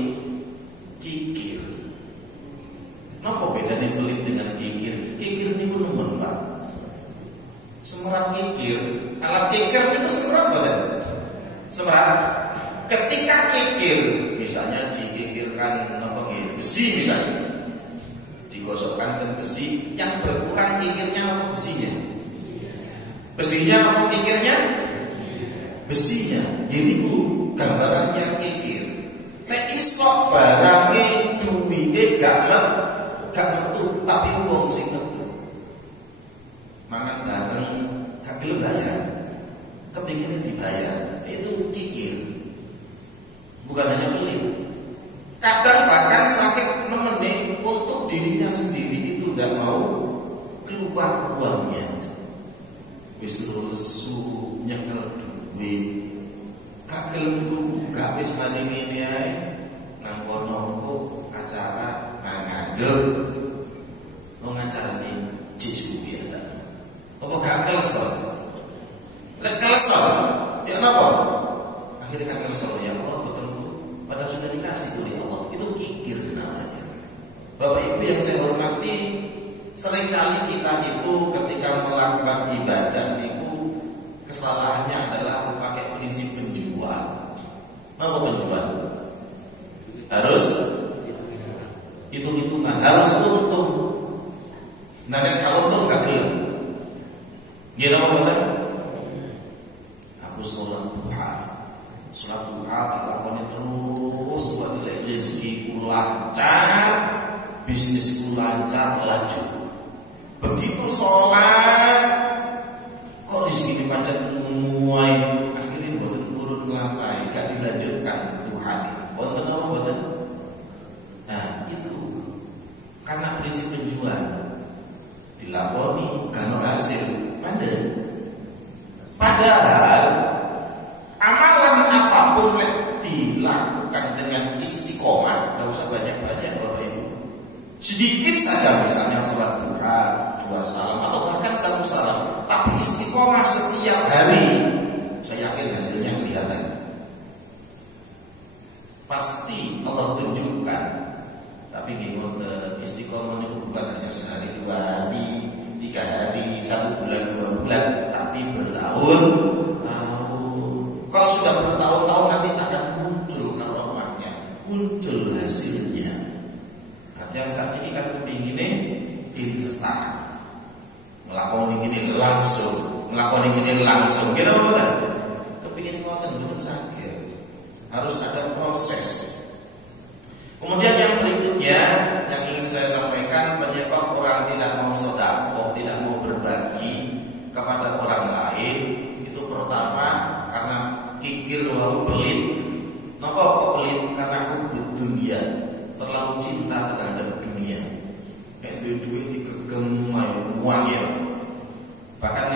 kikir. Napa bedanya pelit dengan kikir? Kikir niku nemen, Pak. Semerap kikir, alat kikir itu semerap betul. Semerap. Ketika kikir, misalnya dikikirkan apa besi misalnya, digosokkan ke besi, yang berkurang kikirnya apa besinya? Besinya apa kikirnya? Besinya. Ini bu gambarannya kikir. Nek iso barange duwike gak metu, tapi wong sing metu. Mangan bareng gak gelem bayar, kepingin dibayar, itu kikir. Bukan hanya pelit. Kadang bahkan sakit nemenin untuk dirinya sendiri itu tidak mau keluar uangnya. Wis lesu nyekel duit, gak gelem buka wis mari ngene ae nang kono acara ngandel. Wong acarane jisu ya ta. Apa gak kelesor? Lek kelesor, ya napa? Akhirnya gak kelesor ya Allah betul. Padahal sudah dikasih oleh Allah. Itu kikir namanya. Bapak Ibu yang saya hormati, seringkali kita itu ketika melakukan ibadah itu kesalahannya adalah pakai prinsip penjual. Apa penjual? Harus hitung-hitungan, harus untung. Nah, kalau untung gak gelem. Gimana Bapak? Aku sholat duha. Sholat duha dilakoni terus buat nilai rezekiku lancar, bisnisku lancar, laju. Begitu sholat, kok di sini macam muai, akhirnya buat turun ngelampai, gak dilanjutkan Tuhan. Wonten apa wonten? Nah itu karena prinsip penjual dilakoni karena hasil mandek. Padahal amalan apapun dilakukan dengan istiqomah, tidak usah banyak-banyak Bapak Ibu. Sedikit saja misalnya sholat duha, 2 salam atau bahkan 1 salam, tapi istiqomah setiap hari, saya yakin hasilnya kelihatan. Pasti Allah tunjukkan. Tapi ngikut istiqomah itu bukan hanya sehari, 2 hari, 3 hari, 1 bulan, 2 bulan, tapi bertahun. Kalau sudah bertahun-tahun nanti akan muncul karomahnya, muncul hasilnya. Yang saat ini kan kepinginnya instan, melakukan ini langsung, kita apa kan? Kepingin ngoten bukan sakit, harus ada proses. Kemudian yang berikutnya yang ingin saya sampaikan, penyebab orang tidak mau sedekah, tidak mau berbagi kepada orang lain, itu pertama karena kikir lalu pelit. Kenapa kok pelit? Karena hubud dunia, terlalu cinta terhadap dunia. Kayak duit dikegem uang ya. Bahkan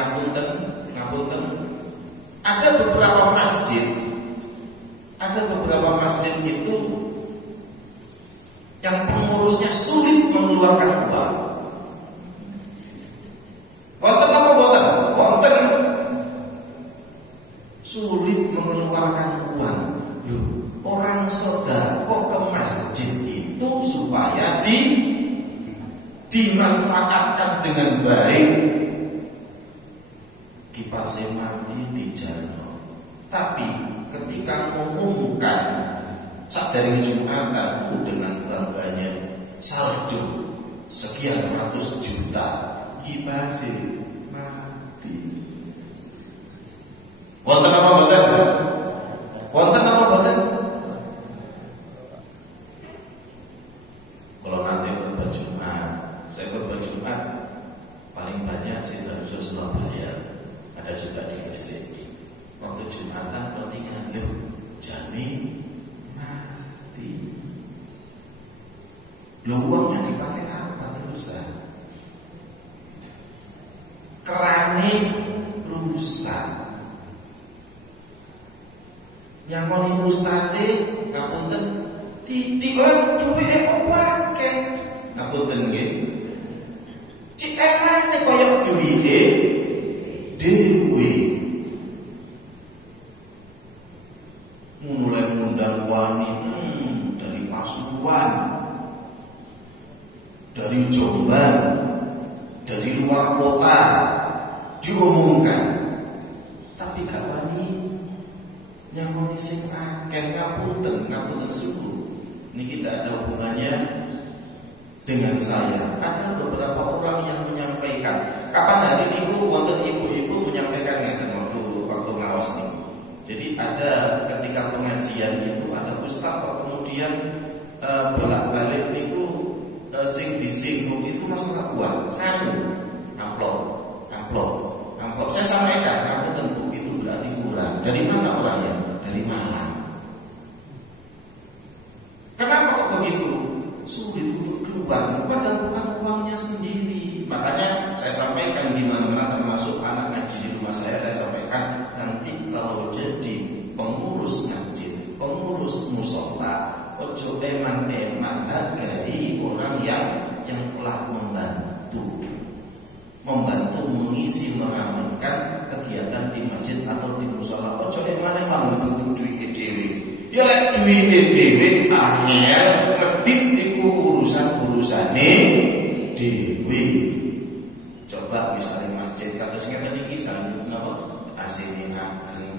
ngapunten yang pengurusnya sulit mengeluarkan uang. Wonten apa boten? Wonten sulit mengeluarkan uang. Loh, orang sedekah ke masjid itu supaya dimanfaatkan dengan baik. Kipasnya mati dijalno. Tapi ketika mengumumkan dari Jumatan dengan bangganya saldo sekian ratus juta, kipasnya mati. Wonten apa boten? Wonten apa boten? Kalau nanti khutbah Jumat, saya khutbah Jumat paling banyak Sidoarjo Surabaya, ada juga di Gresik. Waktu Jumatan pentingnya loh, jani mati. Loh, uangnya dipakai apa terusan? Kerane rusak. Yang mau ustate ngapunten didilan duwe akeh. Ngapunten nggih. Cik enane koyo duwike dhewe. Mulai ngundang wani dari Pasuruan, dari Jombang, dari luar kota diumumkan. Tapi gak wani nyamoni sing akeh. Ngapunten sungguh. Ini tidak ada hubungannya dengan saya. Ada beberapa orang yang menyampaikan. Kapan hari Minggu wonten ibu-ibu menyampaikan ngeten waktu ngawas nih. Jadi ada ketika pengajian itu ada ustaz kemudian bolak-balik niku sing disinggung itu masalah uang. Amplop. Saya sampaikan, ngapunten Bu, itu berarti kurang. Dari mana orangnya? Dari Malang. Kenapa kok begitu? Sulit untuk keluar, padahal bukan uangnya sendiri. Makanya saya sampaikan di mana-mana, termasuk anak ngaji di rumah saya sampaikan, nanti kalau jadi pengurus masjid, pengurus musola, ojo eman-eman hargai orang yang telah membantu mengisi meramaikan kegiatan di masjid atau di musola. Ojo eman-eman untuk duit dhewe. Ya lek duit dhewe angel medhit iku urusan-urusane dhewe. Coba misalnya masjid kata sing ngene iki sampe napa asine ageng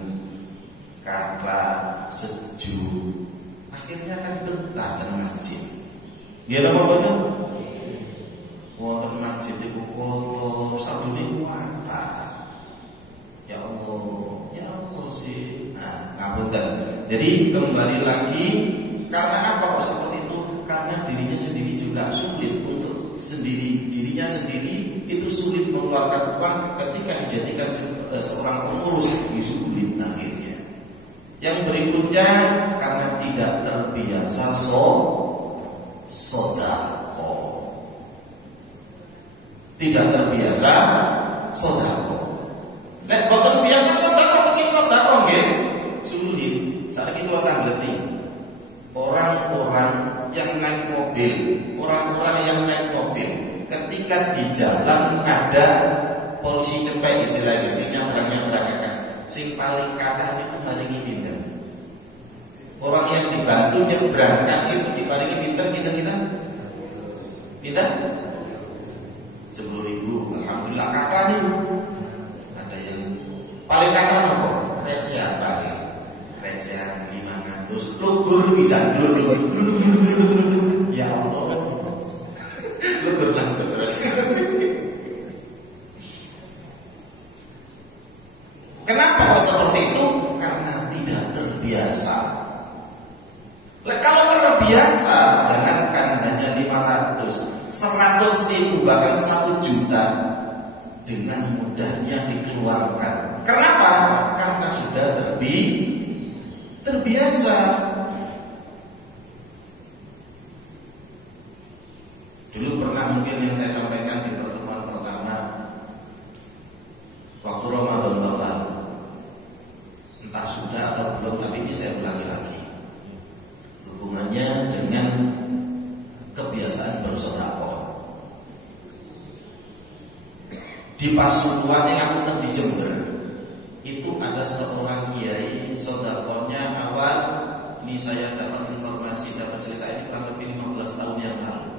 kata sejuk. Akhirnya kan betah ten masjid. Nggih napa boten? Wonten masjid iku kotor, sabune kuwata. Ya Allah sih. Nah, ngapunten. Jadi kembali lagi, karena apa kok seperti itu? Karena dirinya sendiri juga sulit untuk dirinya sendiri itu sulit mengeluarkan uang ketika dijadikan seorang pengurus, sulit akhirnya. Yang berikutnya karena tidak terbiasa sodako. Tidak terbiasa sodako. Nek boten biasa sodako pengen sodako nggih sulit. Saiki kula tanggeti orang-orang yang naik mobil, ketika di jalan ada polisi cepet istilahnya, sing nyambrang-nyambrangaken. Sing paling kathah niku maringi pinten? Orang yang dibantu nyebrangkan itu diparingi pinten kita? Pinten? 10.000. Alhamdulillah kathah niku. Ada yang paling kathah nopo? Recehan terakhir. Recehan 500. Lugur bisa gluduk. Ya Allah. Lugur langgeng terus. Kenapa kok seperti itu? Karena tidak terbiasa. Kalau terbiasa, jangankan hanya 500, 100.000 bahkan 1 juta dengan mudahnya dikeluarkan. Kenapa? Karena sudah terbiasa. Dulu pernah mungkin yang saya sampaikan di pertemuan pertama waktu Ramadan lalu. Entah sudah atau belum, tapi ini saya ulangi lagi. Hubungannya dengan Di Pasuruan yang aku di Jember itu ada seorang kiai sodakohnya awal. Ini saya dapat informasi, dapat cerita ini kurang lebih 15 tahun yang lalu.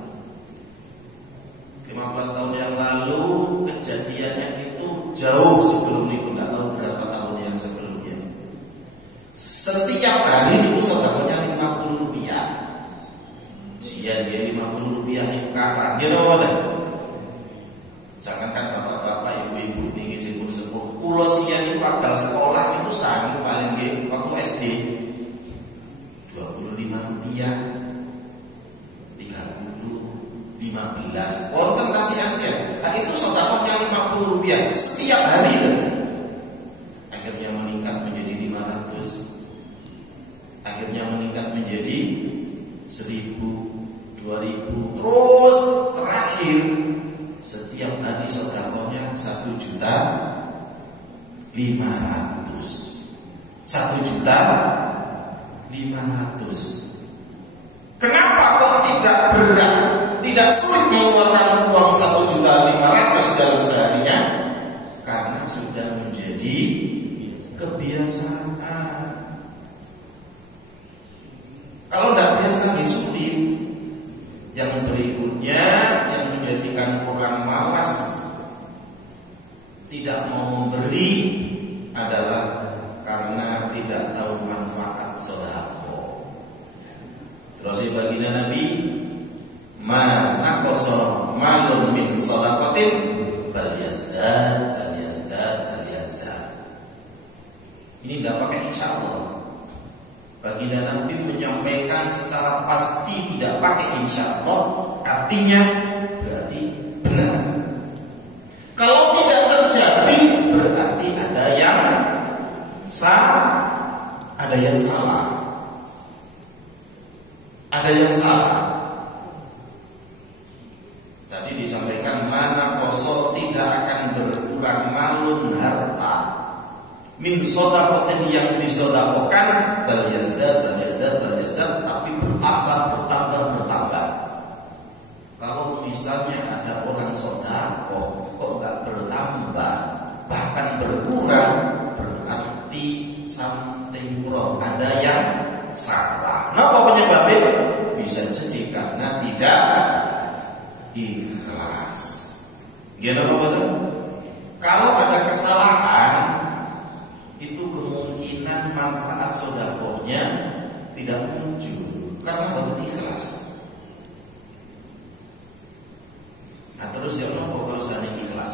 15 tahun yang lalu kejadiannya itu jauh sebelum itu, tidak tahu berapa tahun yang sebelumnya. Setiap hari itu sodakohnya 50 rupiah. Sian dia 50 rupiah itu kata, dia apa? Jangankan bapak-bapak, ibu-ibu ini sepuh-sepuh. Pulau sian itu waktu sekolah itu sangat paling gede waktu SD 25 rupiah, 30, 15. Wonten kasihan sian. Nah itu sodakohnya 50 rupiah setiap hari kan? Akhirnya meningkat menjadi 500. Akhirnya meningkat menjadi 1000, 2000, terus terakhir setiap hari sodakohnya 1.500.000. 1.500.000. Kenapa kok tidak berat, tidak sulit mengeluarkan uang 1.500.000 dalam seharinya? Karena sudah menjadi kebiasaan. Kalau tidak biasa sulit. Yang berikutnya yang menjadikan orang malas tidak mau memberi adalah karena tidak tahu manfaat sedekah. Terus baginda Nabi, "Ma naqasa malun min shadaqatin bal yazdad, bal yazdad, bal yazdad." Ini tidak pakai insyaallah. Baginda Nabi menyampaikan secara pasti, tidak pakai insyaallah, artinya berarti benar. Kalau tidak terjadi berarti ada yang ada yang salah. Ada yang salah. Tadi disampaikan mana koso tidak akan berkurang malun harta min sodakotin yang disodakokan bal yazdad, tapi bertambah. Kalau misalnya ada orang sodakoh kok nggak bertambah, bahkan berkurang, berarti something wrong, ada yang salah. Kenapa penyebabnya? Bisa jadi karena tidak ikhlas. Gimana betul? Kalau ada kesalahan, itu kemungkinan manfaat sodakohnya tidak muncul karena betul ikhlas. Nah terus yang apa kalau saya ikhlas?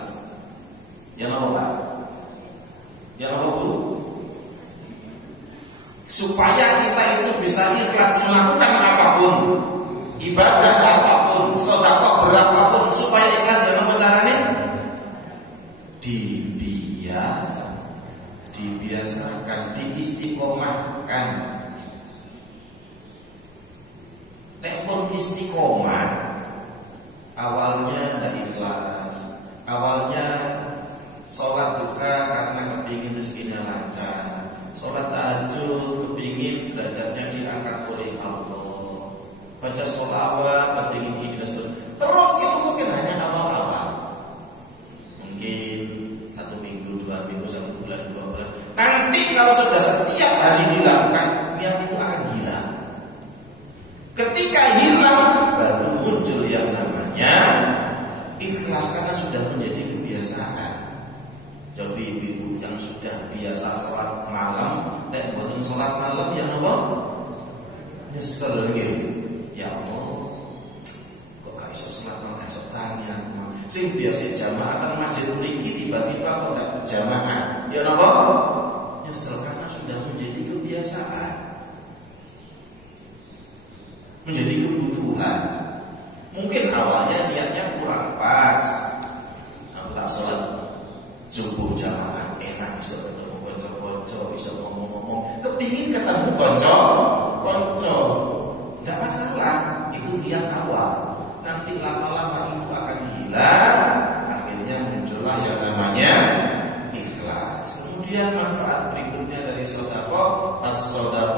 Yang apa Pak? Yang apa Bu? Supaya kita itu bisa ikhlas melakukan apapun, ibadah apapun, sedekah berapapun, supaya ikhlas dalam apa caranya? Dibiasakan, diistiqomahkan. Nek pun istiqomah, awalnya tidak ikhlas, awalnya sholat duha karena kepingin rezekinya lancar, sholat tahajud kepingin derajatnya diangkat oleh Allah, baca sholawat kepingin ikhlas. Terus itu mungkin hanya awal-awal, mungkin 1 minggu, 2 minggu, 1 bulan, 2 bulan. Nanti kalau sudah setiap hari dilakukan, niat itu akan hilang. Ketika hilang, baru muncul yang namanya ikhlas karena sudah menjadi kebiasaan. Jadi ibu yang sudah biasa sholat malam, dan bukan sholat malam yang apa? Nyesel gitu. Ya Allah, kok gak bisa sholat malam, gak bisa tanya. Sing biasa jamaah kan masjid mriki tiba-tiba kok gak jamaah. Ya apa? Nyesel karena sudah menjadi kebiasaan, menjadi kebutuhan. Mungkin awalnya niatnya kurang pas. Aku tak sholat subuh jamaah, enak bisa ketemu konco-konco, bisa ngomong-ngomong, kepingin ketemu konco, tidak masalah. Itu niat awal. Nanti lama-lama itu akan hilang. Akhirnya muncullah yang namanya ikhlas. Kemudian manfaat berikutnya dari sedekah, as-sedekah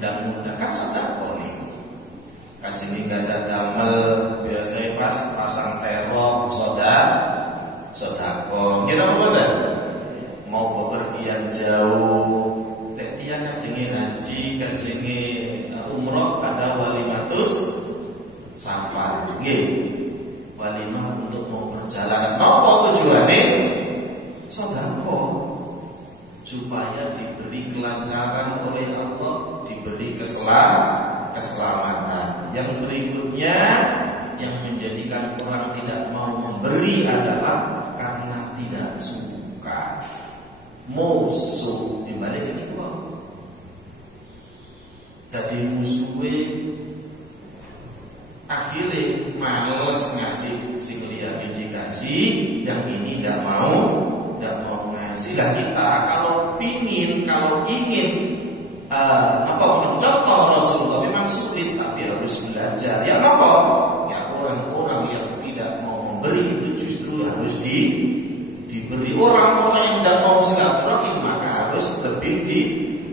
undang-undang kan sedekah nih. Kajeng gak ada damel biasanya pas pasang terok sedekah. Kira apa? Mau bepergian jauh, dia kajenge haji, kajenge umroh ada walimatus safar. Walimah untuk mau perjalanan. Apa tujuannya? Sedekah. Supaya diberi kelancaran oleh Allah, diberi keselamatan. Yang berikutnya yang menjadikan orang tidak mau memberi adalah karena tidak suka. Musuh dibalik ini kok. Jadi musuhnya akhirnya males ngasih si klien dikasih, yang ini tidak mau ngasih. Lah kita kalau ingin mencontoh Rasulullah memang sulit, tapi harus belajar. Ya apa? Ya orang-orang yang tidak mau memberi itu justru harus diberi. Orang-orang yang tidak mau silaturahim maka harus lebih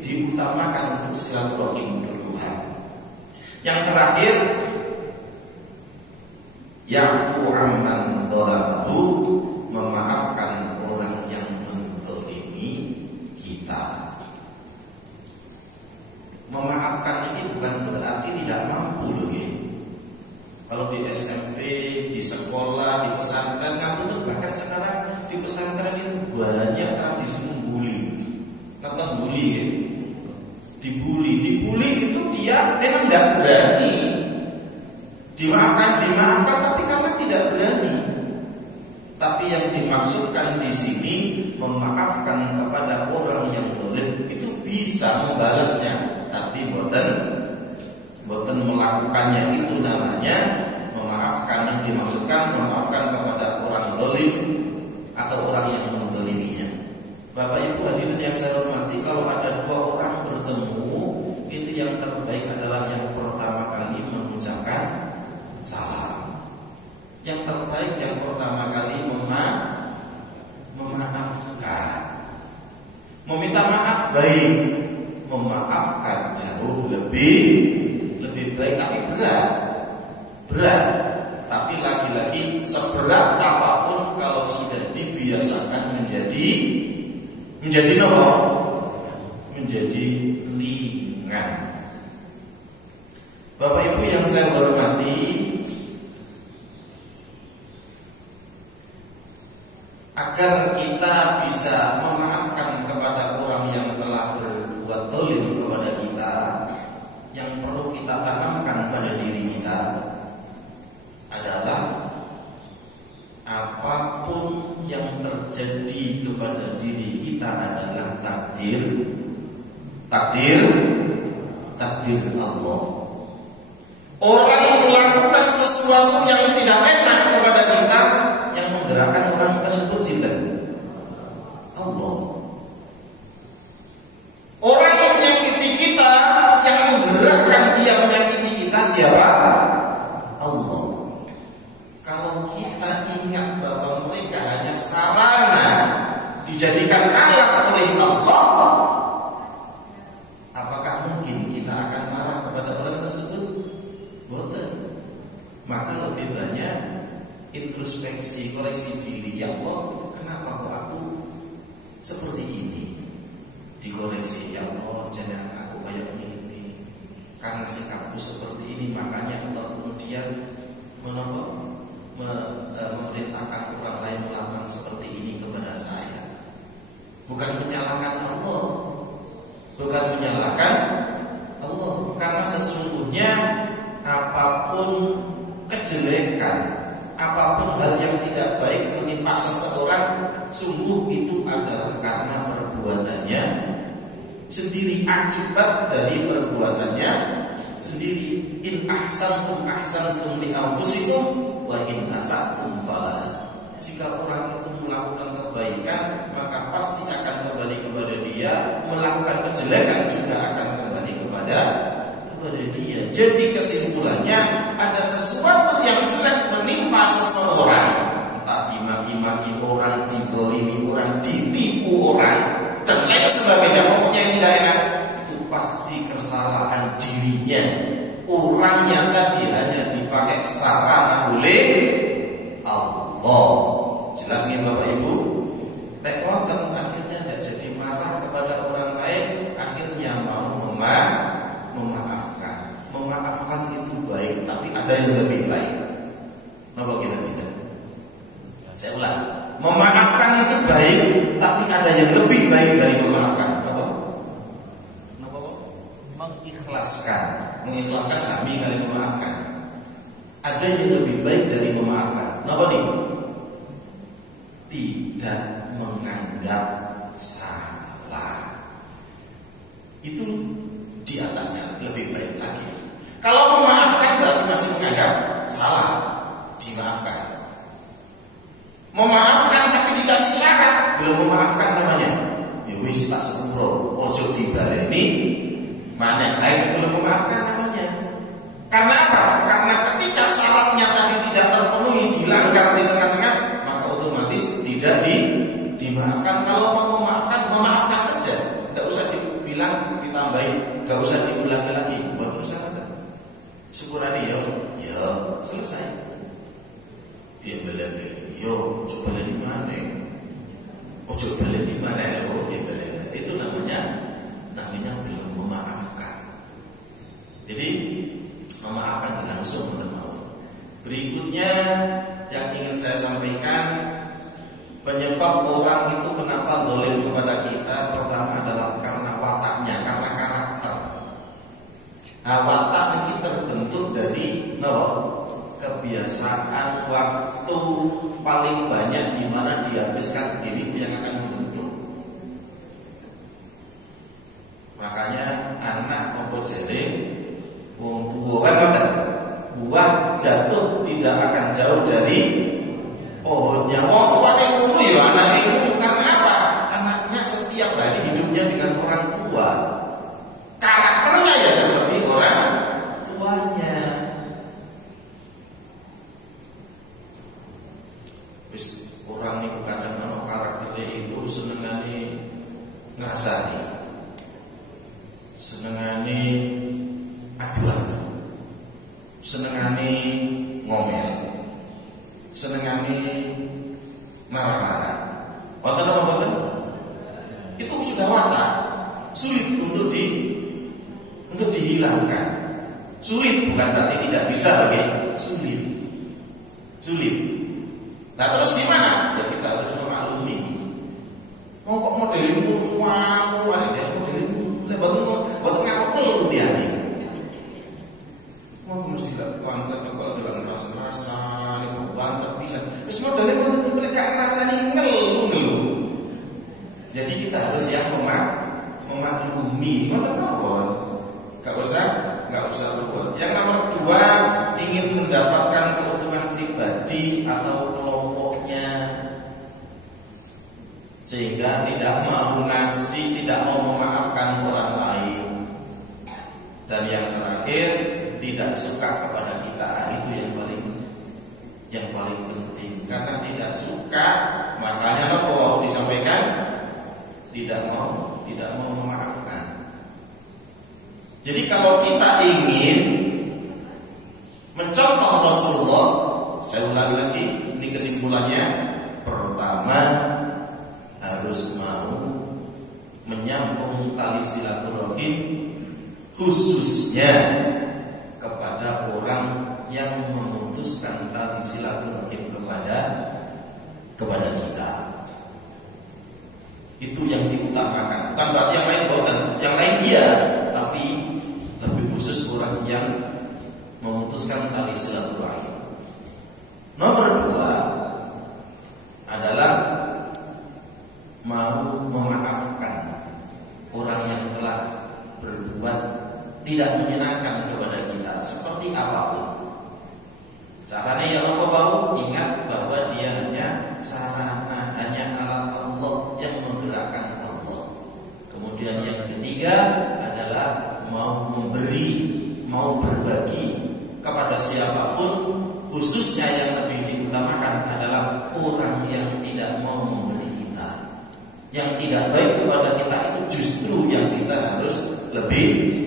diutamakan untuk silaturahim duluan. Yang terakhir, ya'fu amman dzalamahu, memaafkan orang yang menzalimi kita. Memaafkan ini bukan berarti tidak mampu loh ya. Kalau di SMP, di sekolah, di pesantren, kamu tuh bahkan sekarang di pesantren itu banyak tradisi membuli. Kertas bully ya. Dibully itu dia memang tidak berani. Dimaafkan tapi karena tidak berani. Tapi yang dimaksudkan di sini memaafkan kepada orang yang zalim itu bisa membalasnya, tapi boten melakukannya, itu namanya memaafkan. Yang dimaksudkan memaafkan kepada orang zalim atau orang yang menzaliminya. Bapak Ibu hadirin yang saya hormati, kalau ada dua orang bertemu, itu yang terbaik adalah yang pertama kali mengucapkan salam. Yang terbaik yang pertama kali memaafkan. Meminta maaf baik, memaafkan jauh lebih baik, tapi berat. Tapi lagi-lagi seberat apapun kalau sudah dibiasakan menjadi apa? Menjadi ringan. Bapak Ibu yang saya hormati, agar kita bisa memaafkan kepada orang yang telah berbuat zalim kepada kita, yang perlu kita tanamkan pada diri kita adalah apapun yang terjadi kepada diri kita adalah takdir Allah. Orang melakukan sesuatu yang tidak enak kepada kita, yang menggerakkan orang tersebut cinta Allah. Orang menyakiti kita, yang menggerakkan dia menyakiti kita siapa? Allah. Kalau kita ingat bahwa mereka hanya sarana dijadikan alat oleh Allah, apakah mungkin kita akan marah kepada orang tersebut? Boten. Maka lebih banyak introspeksi, koreksi diri. Ya Allah, kenapa kok aku seperti ini? Dikoreksi, ya Allah, jangan aku kayak ini. Karena sikapku seperti ini, makanya Allah kemudian memerintahkan orang lain melakukan seperti ini kepada saya. Bukan menyalahkan Allah, karena sesungguhnya apapun kejelekan, apapun hal yang tidak baik menimpa seseorang, sungguh itu adalah karena perbuatannya sendiri, akibat dari perbuatannya sendiri. In ahsantum li anfusikum wa in asatum falaha. Jika orang itu melakukan kebaikan, maka pasti akan kembali kepada dia. Melakukan kejelekan juga akan kembali kepada dia. Jadi kesimpulannya, ada sesuatu yang jelek menimpa seseorang, entah dimaki-maki orang, dizalimi orang, ditipu orang, dan lain sebagainya, pokoknya yang tidak enak, itu pasti kesalahan intinya orang yang tadi hanya dipakai sarana oleh Allah. Jelas nih Bapak Ibu? Nek wonten akhirnya tidak jadi marah kepada orang lain, akhirnya mau memaafkan. Memaafkan itu baik, tapi ada yang lebih baik. Napa kira-kira? Saya ulang. Memaafkan itu baik, tapi ada yang lebih baik dari memaafkan. Napa? Mengikhlaskan. Mengikhlaskan sami kali memaafkan. Ada yang lebih baik dari memaafkan. Napa nih? Tidak menganggap salah. Itu di atasnya lebih baik lagi. Kalau memaafkan berarti masih menganggap salah, dimaafkan. Memaafkan tapi dikasih syarat, belum memaafkan namanya. Ya wis tak sepuro, ojo dibaleni mana. Itu belum memaafkan namanya. Karena apa? Karena ketika syaratnya tadi tidak terpenuhi, dilanggar di tengah-tengah, maka otomatis tidak dimaafkan. Kalau mau memaafkan saja, tidak usah dibilang ditambahin, tidak usah diulangi lagi. Buat urusan ada. Syukurani ya selesai. Dia beli, yo coba beli mana? Oh coba beli mana? Oh dia beli. Itu namanya belum memaafkan. Jadi memaafkan langsung menerima. Berikutnya yang ingin saya sampaikan, penyebab orang itu kenapa zalim kepada kita, pertama adalah karena wataknya, karena karakter. Nah, watak ini terbentuk dari kebiasaan waktu paling banyak di mana dihabiskan dirimu yang akan membentuk. Makanya anak opo jere wong tuwa kan ngoten. Buah jatuh tidak akan jauh dari pohonnya. Wong tuane ngono ya anake itu karena apa? Anaknya setiap hari hidupnya dengan orang tua. Karakternya ya seperti orang tuanya. Wis orang niku kadang ana karakternya itu senengane ngrasani. Senengane adu-adu. Senengane ngomel. Senengane marah-marah. Wonten apa mboten? Itu sudah watak. Sulit untuk dihilangkan. Sulit bukan berarti tidak bisa, sulit. Nah terus gimana? Ya kita harus memaklumi. Mau kok modelmu mau ada dia modelmu, buat ngapel dia nih. Mau mesti dilakukan kalau tidak ngerasa lebaran terpisah. Terus modelnya mereka ngerasa ngeluh. Jadi kita harus yang memaklumi. Gak usah berbuat. Yang nomor 2, ingin mendapatkan keuntungan pribadi atau kelompoknya, sehingga tidak mau ngasih, tidak mau memaafkan orang lain. Dan yang terakhir, tidak suka kepada kita. Itu yang paling penting. Karena tidak suka, makanya apa disampaikan? Tidak mau memaafkan. Jadi kalau kita ingin mencontoh Rasulullah, saya ulangi lagi, ini kesimpulannya. Pertama, harus mau menyambung tali silaturahim, khususnya kepada orang yang memutuskan tali silaturahim kepada kita. Itu yang diutamakan. Bukan berarti yang lain boten, yang lain iya, tapi lebih khusus orang yang memutuskan tali silaturahim. Nomor 2 adalah mau memaafkan orang yang telah berbuat tidak menyenangkan kepada kita, seperti apapun. Caranya yang apa bau? Ingat bahwa dia hanya sarana, hanya alat Allah yang menggerakkan Allah. Kemudian yang ketiga adalah mau memberi, mau berbagi kepada siapapun, khususnya yang lebih diutamakan adalah orang yang tidak mau memberi kita, yang tidak baik kepada kita, itu justru yang kita harus lebih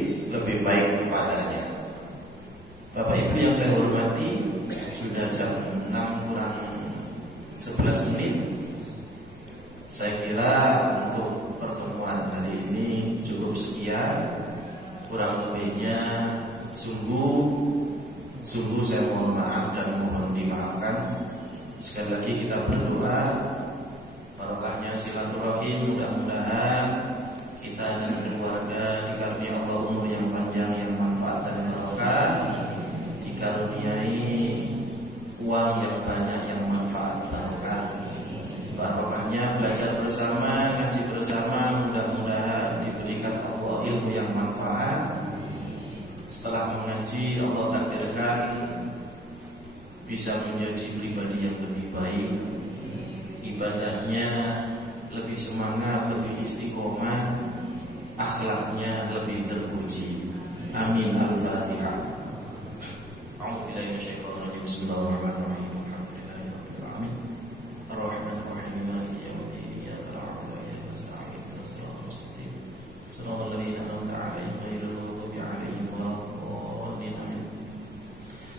baik kepadanya. Bapak Ibu yang saya hormati, sudah jam 6 kurang 11 menit. Saya kira untuk pertemuan hari ini cukup sekian. Kurang lebihnya sungguh saya mohon maaf dan mohon dimaafkan. Sekali lagi kita berdoa barokahnya silaturahim, mudah-mudahan kita dan keluarga dikaruniai Allah umur yang panjang, yang manfaat dan barokah, dikaruniai uang yang banyak, yang manfaat barokah. Barokahnya belajar bersama, ngaji bersama, mudah-mudahan diberikan Allah ilmu yang manfaat. Setelah mengaji, Allah takdirkan bisa menjadi pribadi yang lebih baik, ibadahnya lebih semangat, lebih istiqomah, akhlaknya lebih terpuji. Amin. Al-Fatihah. A'udzubillahi minasyaitonir rajim. Bismillahirrahmanirrahim. Alhamdulillahirabbil alamin. Arrahmanir rahim. Maliki yaumiddin. Iyyaka na'budu wa iyyaka nasta'in. Ihdinas siratal mustaqim. Shiratal ladzina an'amta 'alaihim ghairil maghdubi 'alaihim waladdallin. Amin.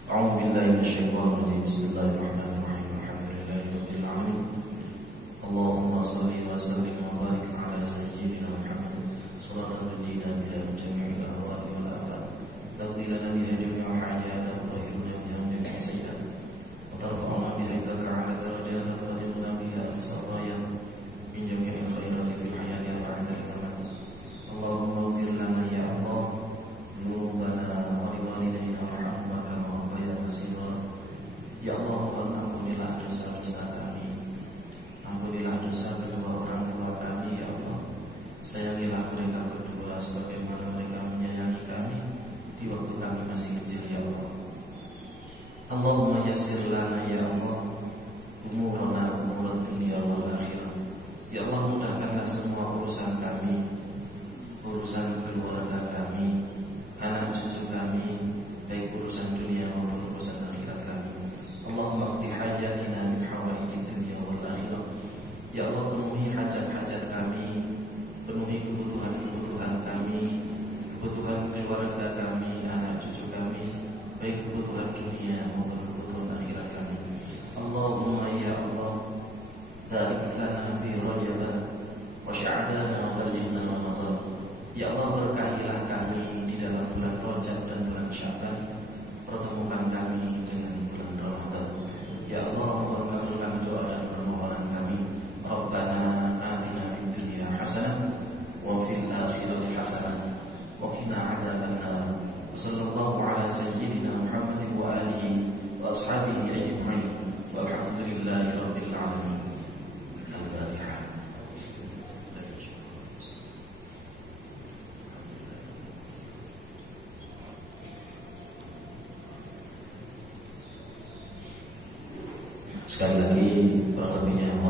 A'udzubillahi minasyaitonir rajim. Bismillahirrahmanirrahim. Alhamdulillahirabbil alamin. Allahumma shalli wa sallim wa barik 'ala sayyidina Muhammad. Salatan tudina biha jami'il ahwali wal afat. Tawdilana biha jami'il hajat. وترفعنا بها إليك على درجات وتبلغنا بها أقصى الغاية من جميع الخيرات في الحياة وبعد الممات. اللهم اغفر لنا يا الله ذنوبنا ولوالدينا وارحمهما كما ربيانا صغارا. Ya Allah, mohon ampunilah dosa-dosa kami, ampunilah dosa kedua orang tua kami ya Allah. Sayangilah mereka berdua sebagaimana mereka menyayangi kami di waktu kami masih kecil ya Allah. Allahumma yassir lana ya Allah umurana umur dunia wal akhirah. Ya Allah, mudahkanlah semua urusan kami, urusan keluarga kami, anak cucu kami, baik urusan dunia maupun urusan akhirat kami. Allahumma qdi hajatina min hawaijid dunia wal akhirah. Ya Allah, penuhi hajat-hajat kami, penuhi kebutuhan-kebutuhan kami, kebutuhan keluarga kami, anak cucu kami, baik kebutuhan dunia maupun kebutuhan akhirat kami. Allahumma ya Allah, barik lana fi Rajab wa sya'bana wa balighna Ramadan. Ya Allah, berkahilah kami di dalam bulan Rajab dan bulan Sya'ban, pertemukan kami dengan bulan Ramadan. Ya Allah, mohon kabulkan doa dan permohonan kami. Rabbana atina fid dunya hasanah wa fil akhirati hasanah wa qina adzabannar. Sallallahu ala sayyidina Muhammadin wa alihi wa ashabihi ajma'in. Walhamdulillahi rabbil alamin. Al-Fatihah. Sekali lagi, para lebihnya